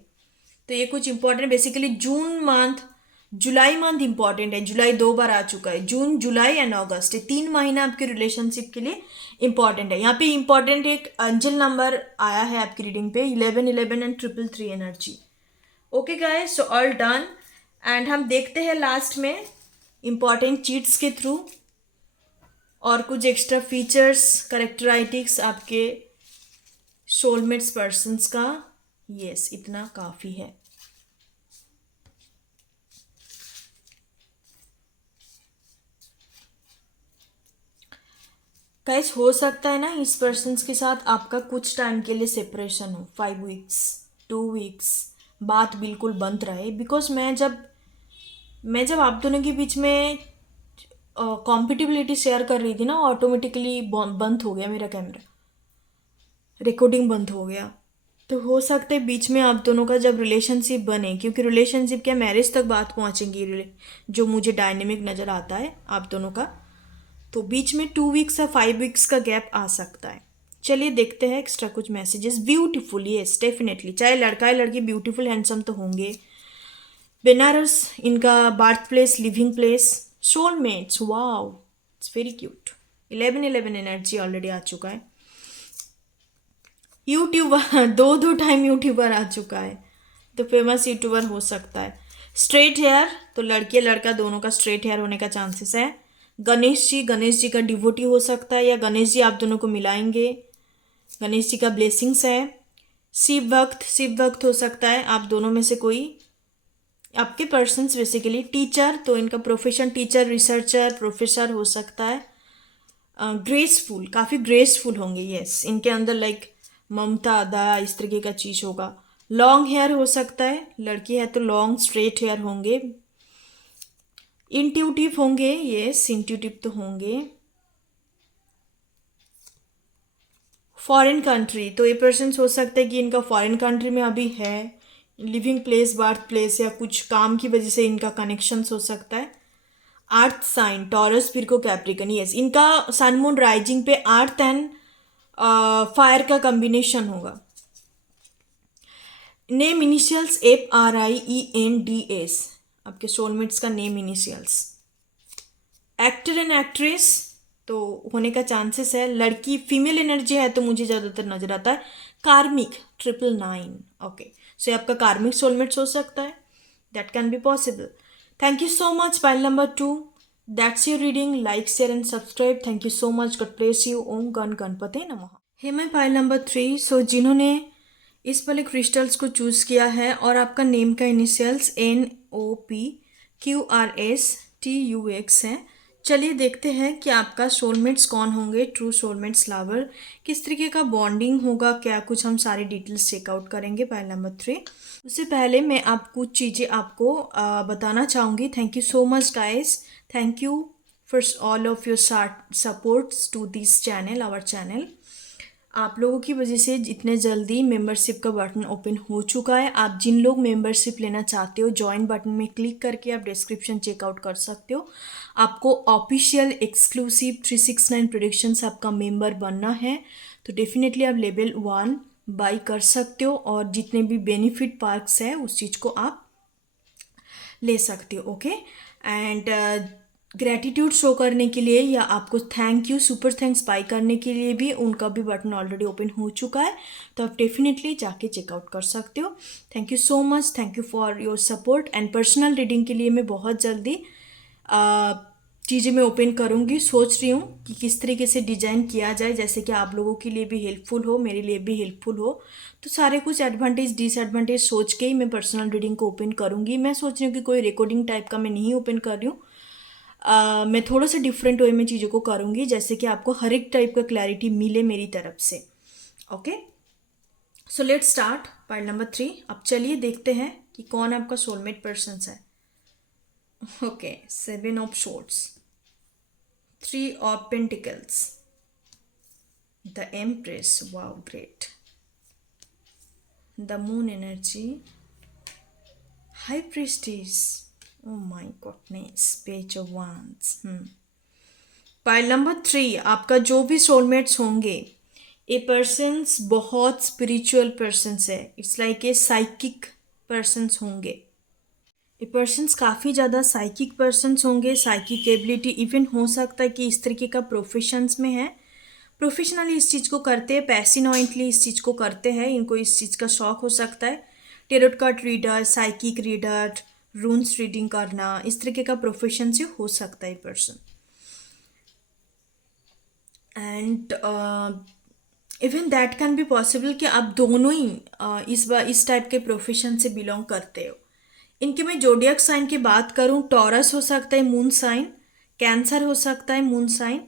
तो ये कुछ इंपॉर्टेंट, बेसिकली जून मंथ, जुलाई मंथ इंपॉर्टेंट है। जुलाई 2 बार आ चुका है, जून, जुलाई एंड अगस्त, ये 3 महीना आपके रिलेशनशिप के लिए इंपॉर्टेंट है। यहाँ पे इंपॉर्टेंट एक एंजल नंबर आया है आपकी रीडिंग पे, 11 11 and 333 energy. Okay guys, so all done. And हम देखते हैं लास्ट में इंपॉर्टेंट चीट्स के थ्रू और कुछ एक्स्ट्रा फीचर्स, करेक्टराइटिक्स आपके सोलमेट्स पर्सन्स का। यस, इतना काफ़ी है। गाइस, हो सकता है ना इस पर्सन्स के साथ आपका कुछ टाइम के लिए सेपरेशन हो, 5 वीक्स, 2 वीक्स, बात बिल्कुल बंद रहे। बिकॉज मैं जब आप दोनों के बीच में कॉम्पिटिबिलिटी शेयर कर रही थी ना, ऑटोमेटिकली बंद हो गया मेरा कैमरा, रिकॉर्डिंग बंद हो गया। तो हो सकता है बीच में आप दोनों का जब रिलेशनशिप बने, क्योंकि रिलेशनशिप क्या मैरिज तक बात पहुंचेंगी, जो मुझे डायनेमिक नज़र आता है आप दोनों का, तो बीच में 2 वीक्स या 5 वीक्स का गैप आ सकता है। चलिए देखते हैं एक्स्ट्रा कुछ मैसेजेस। ब्यूटीफुल, यस डेफिनेटली, चाहे लड़का है लड़की, ब्यूटीफुल हैंडसम तो होंगे। बेनारस इनका birth place, living place, soulmates, wow it's very cute. 11 11 energy already आ चुका है। यूट्यूबर, दो टाइम यूट्यूबर आ चुका है, तो फेमस यूट्यूबर हो सकता है। स्ट्रेट हेयर, तो लड़की लड़का दोनों का स्ट्रेट हेयर होने का चांसेस है। गणेश जी का डिवोटी हो सकता है, या गणेश जी आप दोनों को मिलाएंगे, गणेश जी का ब्लेसिंग्स है। शिव भक्त हो सकता है आप दोनों में से कोई, आपके पर्सन्स बेसिकली। टीचर, तो इनका प्रोफेशन टीचर, रिसर्चर, प्रोफेसर हो सकता है। ग्रेसफुल, काफ़ी ग्रेसफुल होंगे, यस इनके अंदर लाइक ममता, दया, इस तरीके का चीज़ होगा। लॉन्ग हेयर हो सकता है, लड़की है तो लॉन्ग स्ट्रेट हेयर होंगे। इंट्यूटिव होंगे, यस इंट्यूटिव तो होंगे। फॉरेन कंट्री, तो ये पर्सन हो सकता है कि इनका फॉरेन कंट्री में अभी है, लिविंग प्लेस, बर्थ प्लेस या कुछ काम की वजह से इनका कनेक्शन हो सकता है। Earth sign Taurus, Virgo, Capricorn, yes इनका सन मून राइजिंग पे अर्थ एंड फायर का कॉम्बिनेशन होगा। नेम इनिशियल्स FRIENDS, आपके सोलमेट्स का name initials. Actor and actress तो होने का चांसेस है। लड़की फीमेल एनर्जी है तो मुझे ज़्यादातर नजर आता है कार्मिक 999। ओके, सो आपका कार्मिक सोलमेट्स हो सकता है, that can be possible. Thank you so much pile number 2, that's your reading. Like share and subscribe. Thank you so much, God bless you. ओम गण गणपते नमः। Hey my pile number 3, so जिन्होंने इस वाले क्रिस्टल्स को चूज़ किया है और आपका नेम का इनिशियल्स NOPQRSTUX है, चलिए देखते हैं कि आपका सोलमेट्स कौन होंगे, ट्रू सोलमेट्स लवर, किस तरीके का बॉन्डिंग होगा, क्या कुछ, हम सारी डिटेल्स चेकआउट करेंगे पाइल नंबर 3। उससे पहले मैं आप कुछ चीज़ें आपको बताना चाहूँगी। Thank you so much guys, thank you for all of your supports to this channel, our channel. आप लोगों की वजह से जितने जल्दी मेंबरशिप का बटन ओपन हो चुका है। आप जिन लोग मेंबरशिप लेना चाहते हो, ज्वाइन बटन में क्लिक करके आप डिस्क्रिप्शन चेकआउट कर सकते हो। आपको ऑफिशियल एक्सक्लूसिव 369 प्रोडक्शंस आपका मेंबर बनना है तो डेफिनेटली आप लेवल 1 बाई कर सकते हो और जितने भी बेनिफिट पार्क्स है उस चीज़ को आप ले सकते हो। ओके, एंड ग्रेटिट्यूड शो करने के लिए या आपको thank you, super thanks buy करने के लिए भी उनका भी बटन ऑलरेडी ओपन हो चुका है, तो आप डेफिनेटली जाके चेकआउट कर सकते हो। Thank you so much, thank you for your support. And personal reading के लिए मैं बहुत जल्दी चीज़ें मैं ओपन करूँगी, सोच रही हूँ कि किस तरीके से डिज़ाइन किया जाए जैसे कि आप लोगों के लिए भी हेल्पफुल हो, मेरे लिए भी हेल्पफुल हो। तो सारे कुछ एडवांटेज डिसएडवांटेज सोच के ही मैं पर्सनल रीडिंग को ओपन करूँगी। मैं सोच रही हूँ कि कोई रिकॉर्डिंग टाइप का मैं नहीं ओपन कर रही हूँ, मैं थोड़ा सा डिफरेंट वे में चीज़ों को करूँगी जैसे कि आपको हर एक टाइप का क्लैरिटी मिले मेरी तरफ से। Okay, so let's start part number 3। अब चलिए देखते हैं कि कौन आपका सोलमेट पर्सन है। Okay, 7 of swords, 3 of pentacles, the empress, wow great, the moon energy, high priestess, oh my goodness, page of wands। Pile number 3, आपका जो भी सोलमेट्स होंगे, ये पर्सन्स बहुत स्पिरिचुअल पर्सन्स है। It's like a psychic persons होंगे। ये persons काफ़ी ज़्यादा साइकिक पर्सन्स होंगे। साइकिक एबिलिटी इवन हो सकता है कि इस तरीके का प्रोफेशंस में है, प्रोफेशनली इस चीज़ को करते हैं, पैसिनोइटली इस चीज़ को करते हैं, इनको इस चीज़ का शौक हो सकता है। Tarot card reader, psychic reader, रून्स reading करना, इस तरीके का प्रोफेशन से हो सकता है person. And even that can be possible कि आप दोनों ही इस टाइप के प्रोफेशन से बिलोंग करते हो। इनके मैं जोडियक साइन की बात करूँ, टॉरस हो सकता है मून साइन, कैंसर हो सकता है मून साइन,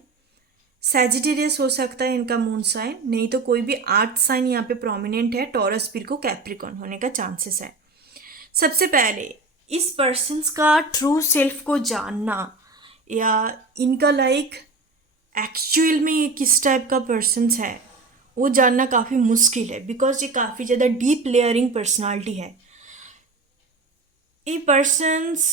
सैजिटेरियस हो सकता है इनका मून साइन, नहीं तो कोई भी आर्थ साइन यहाँ पे प्रोमिनेंट है, टॉरस, विर्गो, कैप्रिकॉर्न होने का चांसेस है। सबसे पहले इस पर्सन का ट्रू सेल्फ को जानना या इनका लाइक एक्चुअल में ये किस टाइप का पर्सन है वो जानना काफ़ी मुश्किल है, बिकॉज ये काफ़ी ज़्यादा डीप लेयरिंग पर्सनालिटी है। ये पर्सन्स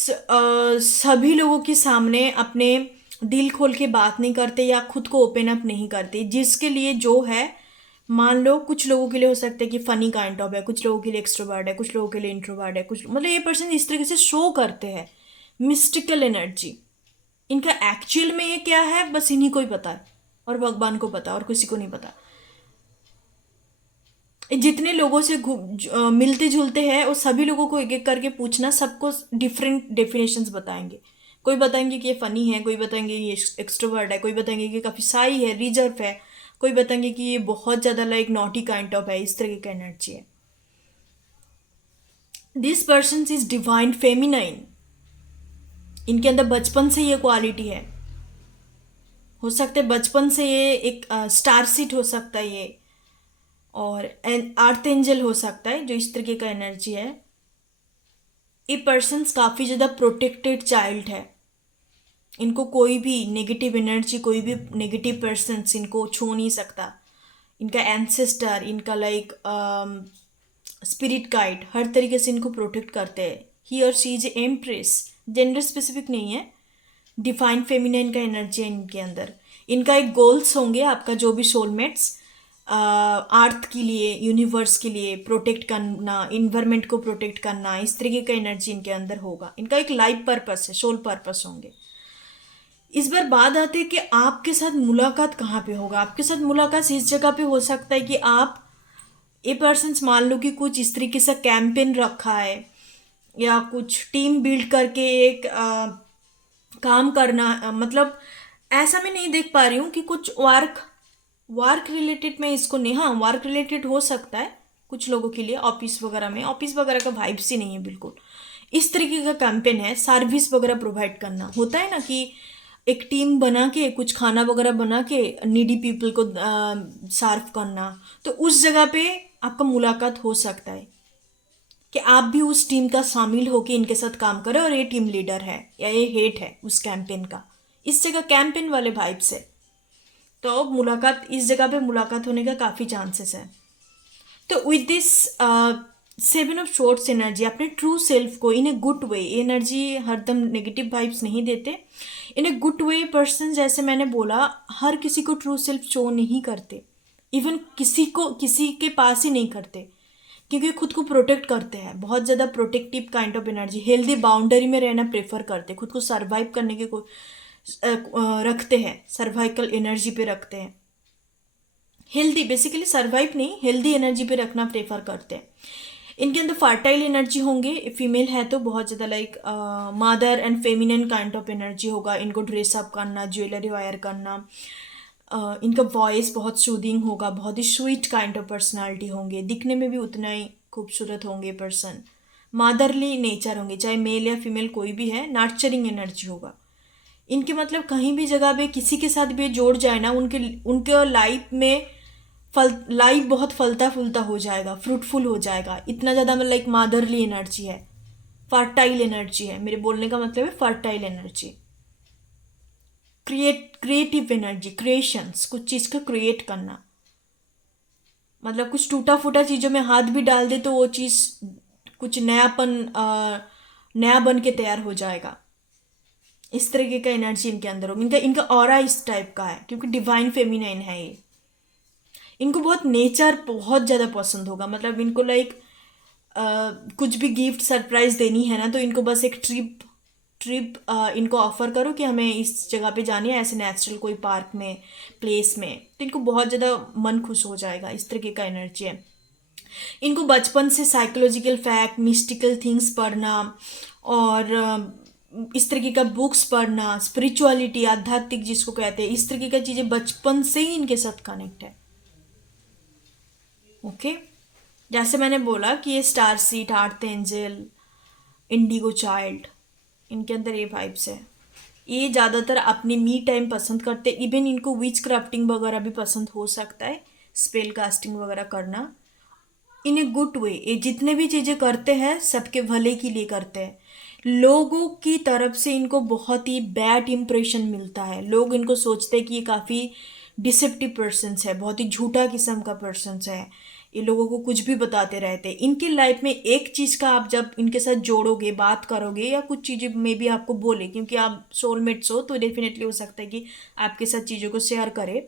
सभी लोगों के सामने अपने दिल खोल के बात नहीं करते या खुद को ओपन अप नहीं करते, जिसके लिए जो है, मान लो कुछ लोगों के लिए हो सकता है कि फनी काइंड ऑफ है, कुछ लोगों के लिए एक्सट्रोवर्ट है, कुछ लोगों के लिए इंट्रोवर्ट है, कुछ मतलब ये पर्सन इस तरीके से शो करते हैं मिस्टिकल एनर्जी। इनका एक्चुअल में ये क्या है बस इन्हीं को ही पता है और भगवान को पता और किसी को नहीं पता। जितने लोगों से मिलते जुलते हैं वो सभी लोगों को एक एक करके पूछना, सबको डिफरेंट डेफिनेशंस बताएंगे। कोई बताएंगे कि ये फनी है, कोई बताएंगे ये एक्सट्रोवर्ट है, कोई बताएंगे कि काफ़ी साई है, रिजर्व है, कोई बताएंगे कि ये बहुत ज़्यादा लाइक नॉटी काइंड ऑफ है, इस तरह का एनर्जी है। This person is divine feminine, इनके अंदर बचपन से ये क्वालिटी है। हो सकता है बचपन से ये एक स्टार सीट हो सकता है ये, और अर्थ एंजल हो सकता है जो इस तरीके का एनर्जी है। ये पर्सन काफ़ी ज़्यादा प्रोटेक्टेड चाइल्ड है, इनको कोई भी नेगेटिव एनर्जी, कोई भी नेगेटिव पर्सन्स इनको छू नहीं सकता। इनका एंसेस्टर, इनका लाइक स्पिरिट गाइड हर तरीके से इनको प्रोटेक्ट करते हैं। ही or she is empress, gender specific नहीं है, डिफाइन फेमिनाइन का एनर्जी है इनके अंदर। इनका एक गोल्स होंगे, आपका जो भी सोलमेट्स अर्थ के लिए, यूनिवर्स के लिए प्रोटेक्ट करना, इन्वायरमेंट को प्रोटेक्ट करना, इस तरीके का एनर्जी इनके अंदर होगा। इनका एक लाइफ पर्पस है, सोल पर्पस होंगे। इस बार बात आती है कि आपके साथ मुलाकात कहाँ पे होगा। आपके साथ मुलाकात इस जगह पे हो सकता है कि आप ये पर्सन मान लो कि कुछ इस तरीके से कैंपेन रखा है या कुछ टीम बिल्ड करके एक काम करना, मतलब ऐसा मैं नहीं देख पा रही हूँ कि कुछ वर्क रिलेटेड में इसको नहीं। हाँ, वर्क रिलेटेड हो सकता है कुछ लोगों के लिए, ऑफिस वगैरह में। ऑफिस वगैरह का वाइब्स ही नहीं है बिल्कुल। इस तरीके का कैंपेन है, सर्विस वगैरह प्रोवाइड करना होता है ना, कि एक टीम बना के कुछ खाना वगैरह बना के नीडी पीपल को सर्व करना। तो उस जगह पे आपका मुलाकात हो सकता है कि आप भी उस टीम का शामिल होकर इनके साथ काम करें, और ये टीम लीडर है या ये हेड है उस कैंपेन का। इस जगह कैंपेन वाले वाइब्स है, तो मुलाकात, इस जगह पे मुलाकात होने का काफ़ी चांसेस है। तो with this 7 of shorts energy, अपने ट्रू सेल्फ को इन ए गुड वे, एनर्जी हरदम नेगेटिव वाइब्स नहीं देते, इन ए गुड वे पर्सन, जैसे मैंने बोला, हर किसी को ट्रू सेल्फ शो नहीं करते, इवन किसी के पास ही नहीं करते, क्योंकि खुद को प्रोटेक्ट करते हैं। बहुत ज़्यादा protective kind of energy, healthy boundary में रहना प्रेफर करते, खुद को सर्वाइव करने के रखते हैं, सर्वाइकल एनर्जी पे रखते हैं। हेल्दी, बेसिकली सर्वाइव नहीं, हेल्दी एनर्जी पे रखना प्रेफर करते हैं। इनके अंदर फर्टाइल एनर्जी होंगे, फीमेल है तो बहुत ज़्यादा like mother and feminine kind of energy होगा। इनको ड्रेसअप करना, ज्वेलरी वायर करना, इनका वॉइस बहुत सूदिंग होगा, बहुत ही स्वीट काइंड ऑफ पर्सनालिटी होंगे, दिखने में भी उतना ही खूबसूरत होंगे पर्सन। मदरली नेचर होंगे, चाहे मेल या फीमेल कोई भी है, नर्चरिंग एनर्जी होगा इनके। मतलब कहीं भी जगह पे किसी के साथ भी जोड़ जाए ना, उनके लाइफ में लाइफ बहुत फलता फूलता हो जाएगा, फ्रूटफुल हो जाएगा। इतना ज़्यादा मतलब लाइक मदरली एनर्जी है, फर्टाइल एनर्जी है। मेरे बोलने का मतलब है fertile energy. Creative energy, creations, कुछ चीज़ का क्रिएट करना, मतलब कुछ टूटा फूटा चीज़ों में हाथ भी डाल दे तो वो चीज़ कुछ नया बन के तैयार हो जाएगा। इस तरीके का एनर्जी इनके अंदर होगा। इनका ऑरा इस टाइप का है, क्योंकि डिवाइन फेमिनाइन है ये। इनको बहुत नेचर बहुत ज़्यादा पसंद होगा, मतलब इनको लाइक कुछ भी गिफ्ट सरप्राइज देनी है ना, तो इनको बस एक ट्रिप इनको ऑफर करो कि हमें इस जगह पे जानी है, ऐसे नेचुरल कोई पार्क में, प्लेस में, तो इनको बहुत ज़्यादा मन खुश हो जाएगा। इस तरीके का एनर्जी है इनको। बचपन से साइकोलॉजिकल फैक्ट, मिस्टिकल थिंग्स पढ़ना और इस तरीके का बुक्स पढ़ना, स्पिरिचुअलिटी, आध्यात्मिक जिसको कहते हैं, इस तरीके का चीज़ें बचपन से ही इनके साथ कनेक्ट है। ओके, जैसे मैंने बोला कि ये स्टार सीड, आर्थ एंजल, इंडिगो चाइल्ड, इनके अंदर ये वाइब्स है। ये ज़्यादातर अपने मी टाइम पसंद करते हैं। इवन इनको विच क्राफ्टिंग वगैरह भी पसंद हो सकता है, स्पेल कास्टिंग वगैरह करना इन ए गुड वे। ये जितने भी चीज़ें करते हैं सबके भले के लिए करते हैं। लोगों की तरफ से इनको बहुत ही बैड इम्प्रेशन मिलता है। लोग इनको सोचते हैं कि ये काफ़ी डिसेप्टिव पर्सन्स है, बहुत ही झूठा किस्म का पर्सन्स है, ये लोगों को कुछ भी बताते रहते हैं। इनके लाइफ में एक चीज़ का आप जब इनके साथ जोड़ोगे, बात करोगे, या कुछ चीज़ें में भी आपको बोले, क्योंकि आप सोलमेट्स हो तो डेफिनेटली हो सकता है कि आपके साथ चीज़ों को शेयर करे,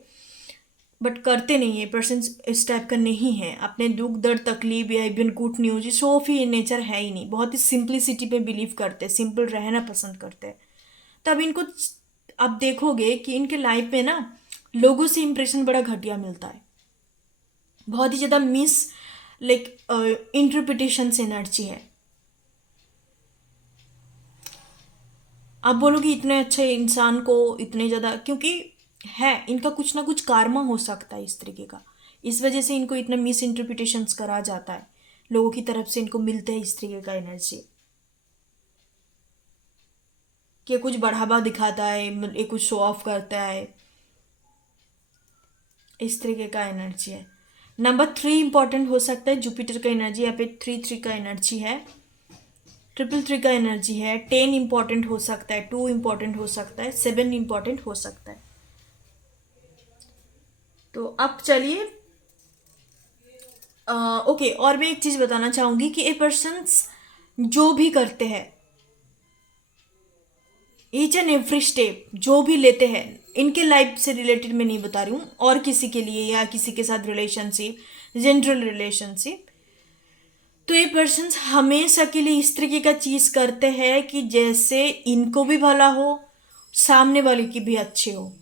बट करते नहीं है। पर्सन इस टाइप का नहीं है, अपने दुख दर्द तकलीफ या इवन गुड न्यूज, ये शो ऑफ ही नेचर है ही नहीं। बहुत ही सिंपलिसिटी पे बिलीव करते हैं, सिंपल रहना पसंद करते हैं। तब इनको आप देखोगे कि इनके लाइफ में ना लोगों से इंप्रेशन बड़ा घटिया मिलता है, बहुत ही ज़्यादा मिस लाइक इंटरप्रिटेशन एनर्जी है। आप बोलोगे इतने अच्छे इंसान को इतने ज़्यादा, क्योंकि है इनका कुछ ना कुछ कार्मा हो सकता है इस तरीके का, इस वजह से इनको इतना मिस इंटरप्रिटेशंस करा जाता है, लोगों की तरफ से इनको मिलते हैं इस तरीके का एनर्जी, कि कुछ बढ़ावा दिखाता है, ये कुछ शो ऑफ करता है, इस तरीके का एनर्जी है। नंबर 3 इंपॉर्टेंट हो सकता है, जुपिटर का एनर्जी। यहाँ पे 3 का एनर्जी है। 333 का एनर्जी है, 10 इंपॉर्टेंट हो सकता है, 2 इंपॉर्टेंट हो सकता है, 7 इंपॉर्टेंट हो सकता है। तो अब चलिए ओके, और मैं एक चीज बताना चाहूंगी कि ये पर्सन्स जो भी करते हैं, ईच एंड एवरी स्टेप जो भी लेते हैं, इनके लाइफ से रिलेटेड मैं नहीं बता रही हूँ, और किसी के लिए या किसी के साथ रिलेशनशिप, जनरल रिलेशनशिप, तो ये पर्सन्स हमेशा के लिए इस तरीके का चीज करते हैं कि जैसे इनको भी भला हो, सामने वाले की भी अच्छी हो,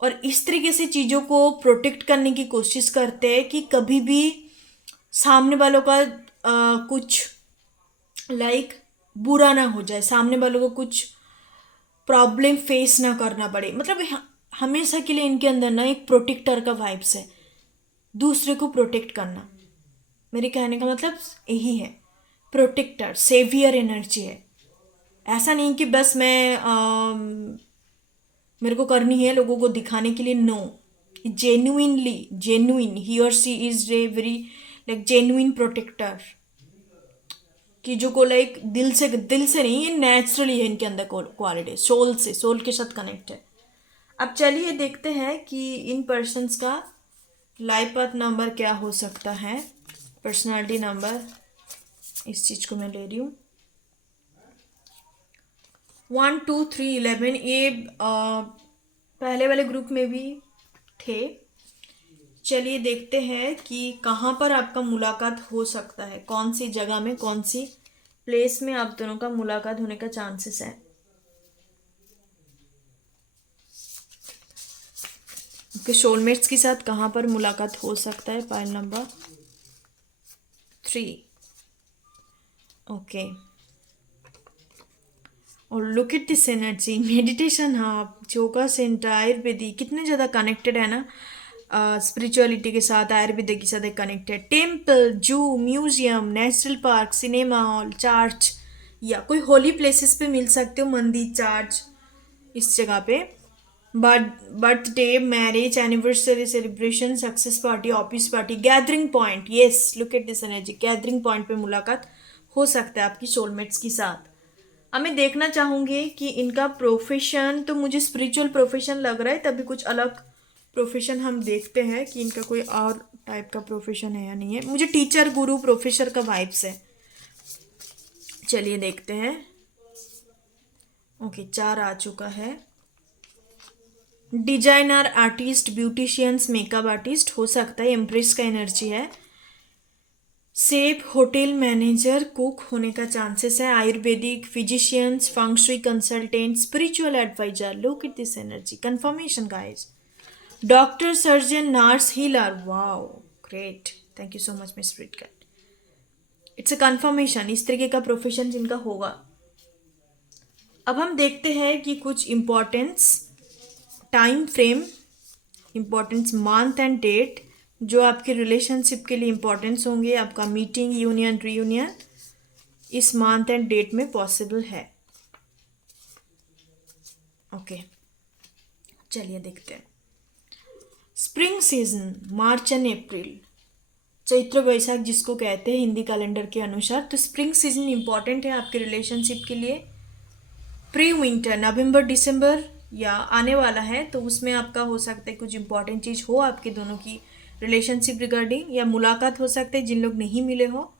और इस तरीके से चीजों को प्रोटेक्ट करने की कोशिश करते हैं कि कभी भी सामने वालों का कुछ बुरा ना हो जाए, सामने वालों को कुछ प्रॉब्लम फेस ना करना पड़े। मतलब हमेशा के लिए इनके अंदर ना एक प्रोटेक्टर का वाइब्स है, दूसरे को प्रोटेक्ट करना। मेरे कहने का मतलब यही है, प्रोटेक्टर, सेवियर एनर्जी है। ऐसा नहीं कि बस मेरे को करनी है लोगों को दिखाने के लिए, नो, जेन्युइन ही और she is a very genuine protector, कि जो को दिल से नहीं, ये नेचुरली है इनके अंदर क्वालिटी, सोल के साथ कनेक्ट है। अब चलिए देखते हैं कि इन पर्सन्स का लाइफ पाथ नंबर क्या हो सकता है, पर्सनालिटी नंबर। इस चीज को मैं ले रही हूँ 1 2 3 11। ये पहले वाले ग्रुप में भी थे। चलिए देखते हैं कि कहाँ पर आपका मुलाकात हो सकता है, कौन सी जगह में, कौन सी प्लेस में आप दोनों का मुलाकात होने का चांसेस है। आपके सोलमेट्स के साथ कहाँ पर मुलाकात हो सकता है, पाइल नंबर 3। ओके, और look at this energy, meditation hub, yoga centre, Ayurvedic, कितने ज़्यादा कनेक्टेड है ना स्पिरिचुअलिटी के साथ, आयुर्वेदिक के साथ एक कनेक्टेड। टेम्पल, जू, museum, national park, cinema hall, church, या कोई होली प्लेसेस पे मिल सकते हो, मंदिर, चर्च, इस जगह पे। Birthday, marriage, anniversary celebration, success party, office party, gathering point, yes, look at this energy, gathering point पे मुलाकात हो सकता है आपकी सोलमेट्स के साथ। अब मैं देखना चाहूंगी कि इनका प्रोफेशन, तो मुझे स्पिरिचुअल प्रोफेशन लग रहा है, तभी कुछ अलग प्रोफेशन हम देखते हैं कि इनका कोई और टाइप का प्रोफेशन है या नहीं है। मुझे टीचर, गुरु, प्रोफेसर का वाइब्स है। चलिए देखते हैं। ओके, 4 आ चुका है। Designer, artist, beauticians, makeup artist हो सकता है, एम्प्रेस का एनर्जी है। सेफ, होटल मैनेजर, कुक होने का चांसेस है। Ayurvedic, physicians, feng shui consultant, spiritual advisor, look at this energy, confirmation guys. Doctor, surgeon, nurse, healer, wow, great, thank you so much miss spirit guide. It's a confirmation, इस तरीके का profession जिनका होगा। अब हम देखते हैं कि कुछ importance time frame, importance month and date जो आपके रिलेशनशिप के लिए इम्पोर्टेंस होंगे, आपका मीटिंग, यूनियन, रीयूनियन इस मंथ एंड डेट में पॉसिबल है। ओके, चलिए देखते हैं। Spring season, March and April, Chaitra Vaishakh जिसको कहते हैं हिंदी कैलेंडर के अनुसार, तो स्प्रिंग सीजन इंपॉर्टेंट है आपके रिलेशनशिप के लिए। प्री विंटर, नवंबर दिसंबर या आने वाला है, तो उसमें आपका हो सकता है कुछ इंपॉर्टेंट चीज़ हो आपके दोनों की रिलेशनशिप रिगार्डिंग, या मुलाकात हो सकते हैं जिन लोग नहीं मिले हो।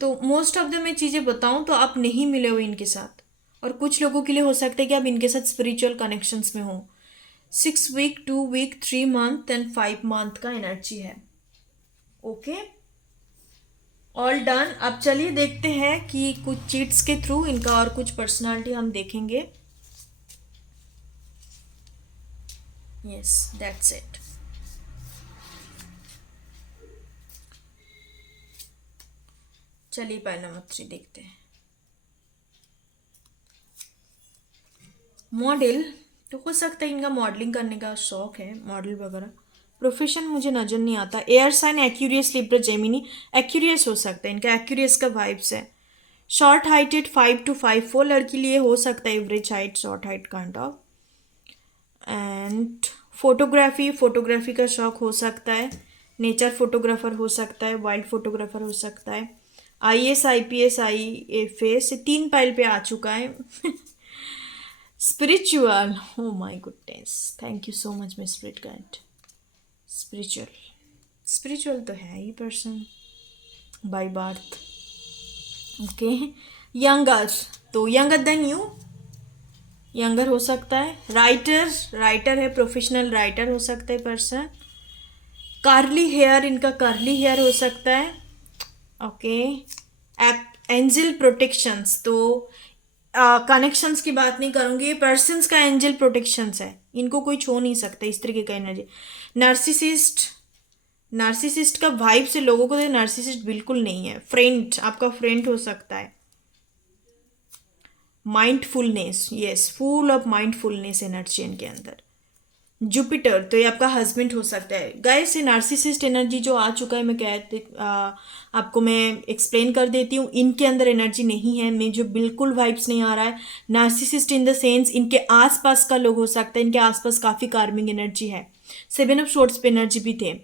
तो मोस्ट ऑफ द मैं चीज़ें बताऊं तो आप नहीं मिले हो इनके साथ, और कुछ लोगों के लिए हो सकता है कि आप इनके साथ स्पिरिचुअल कनेक्शंस में हो। 6 week, 2 week, 3 month and 5 month का एनर्जी है। Okay, all done. अब चलिए देखते हैं कि कुछ चीट्स के थ्रू इनका और कुछ पर्सनालिटी हम देखेंगे। Yes, that's it. चलिए पाइल नंबर 3 देखते हैं। मॉडल, तो हो सकता है इनका मॉडलिंग करने का शौक है, मॉडल वगैरह। प्रोफेशन मुझे नजर नहीं आता। Air sign, Aquarius, Libra, Gemini, Aquarius हो सकता है, इनका एक्यूरियस का वाइब्स है। शॉर्ट हाइटेड, 5 to 5'4", लड़की लिए हो सकता है average height, short height kind of. And photography का शौक हो सकता है, नेचर फोटोग्राफर हो सकता है, वाइल्ड फोटोग्राफर हो सकता है, IAS IPS IFS 3 पाइल पे आ चुका है। Spiritual, oh my goodness, thank you so much my spirit guide. Spiritual, spiritual तो है ही person by birth. Okay, younger, तो यंगर देन यू, यंगर हो सकता है। राइटर, राइटर है, प्रोफेशनल राइटर हो सकता है पर्सन। कार्ली हेयर, इनका कार्ली हेयर हो सकता है। ओके, एंजल प्रोटेक्शंस, तो कनेक्शंस की बात नहीं करूंगी, पर्सन्स का एंजल प्रोटेक्शंस है, इनको कोई छू नहीं सकता, इस तरीके का एनर्जी। नार्सिसिस्ट, नार्सिसिस्ट का वाइब से लोगों को, नार्सिसिस्ट बिल्कुल नहीं है। फ्रेंड, आपका फ्रेंड हो सकता है। Mindfulness, yes, full of mindfulness energy इनके अंदर। जुपिटर, तो ये आपका हस्बैंड हो सकता है। गाइस, ये नार्सिसिस्ट एनर्जी जो आ चुका है, मैं आपको मैं एक्सप्लेन कर देती हूँ। इनके अंदर एनर्जी नहीं है, मुझे बिल्कुल वाइब्स नहीं आ रहा है। नार्सिसिस्ट इन द सेंस, इनके आसपास का लोग हो सकता है, इनके आसपास काफ़ी कार्मिंग एनर्जी है। 7 ऑफ सोर्ड्स पे एनर्जी भी थे।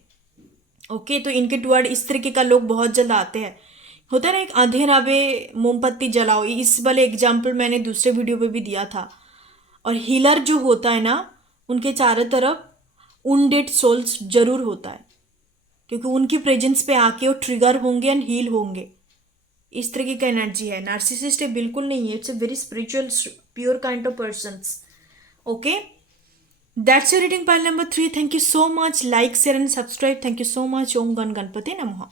ओके, तो इनके टुवर्ड इस तरीके का लोग बहुत जल्द आते हैं। होता है ना, एक अंधेरा में मोमबत्ती जलाओ, इस वाले एग्जाम्पल मैंने दूसरे वीडियो पे भी दिया था। और हीलर जो होता है ना, उनके चारों तरफ उनडेड सोल्स जरूर होता है, क्योंकि उनकी प्रेजेंस पे आके वो ट्रिगर होंगे एंड हील होंगे। इस तरीके का एनर्जी है। नार्सिसिस्ट है बिल्कुल नहीं है, it's a very spiritual pure kind of persons. Okay, that's your reading pile number 3। Thank you so much, like share and subscribe. Thank you so much. ओम गण गणपति नमः।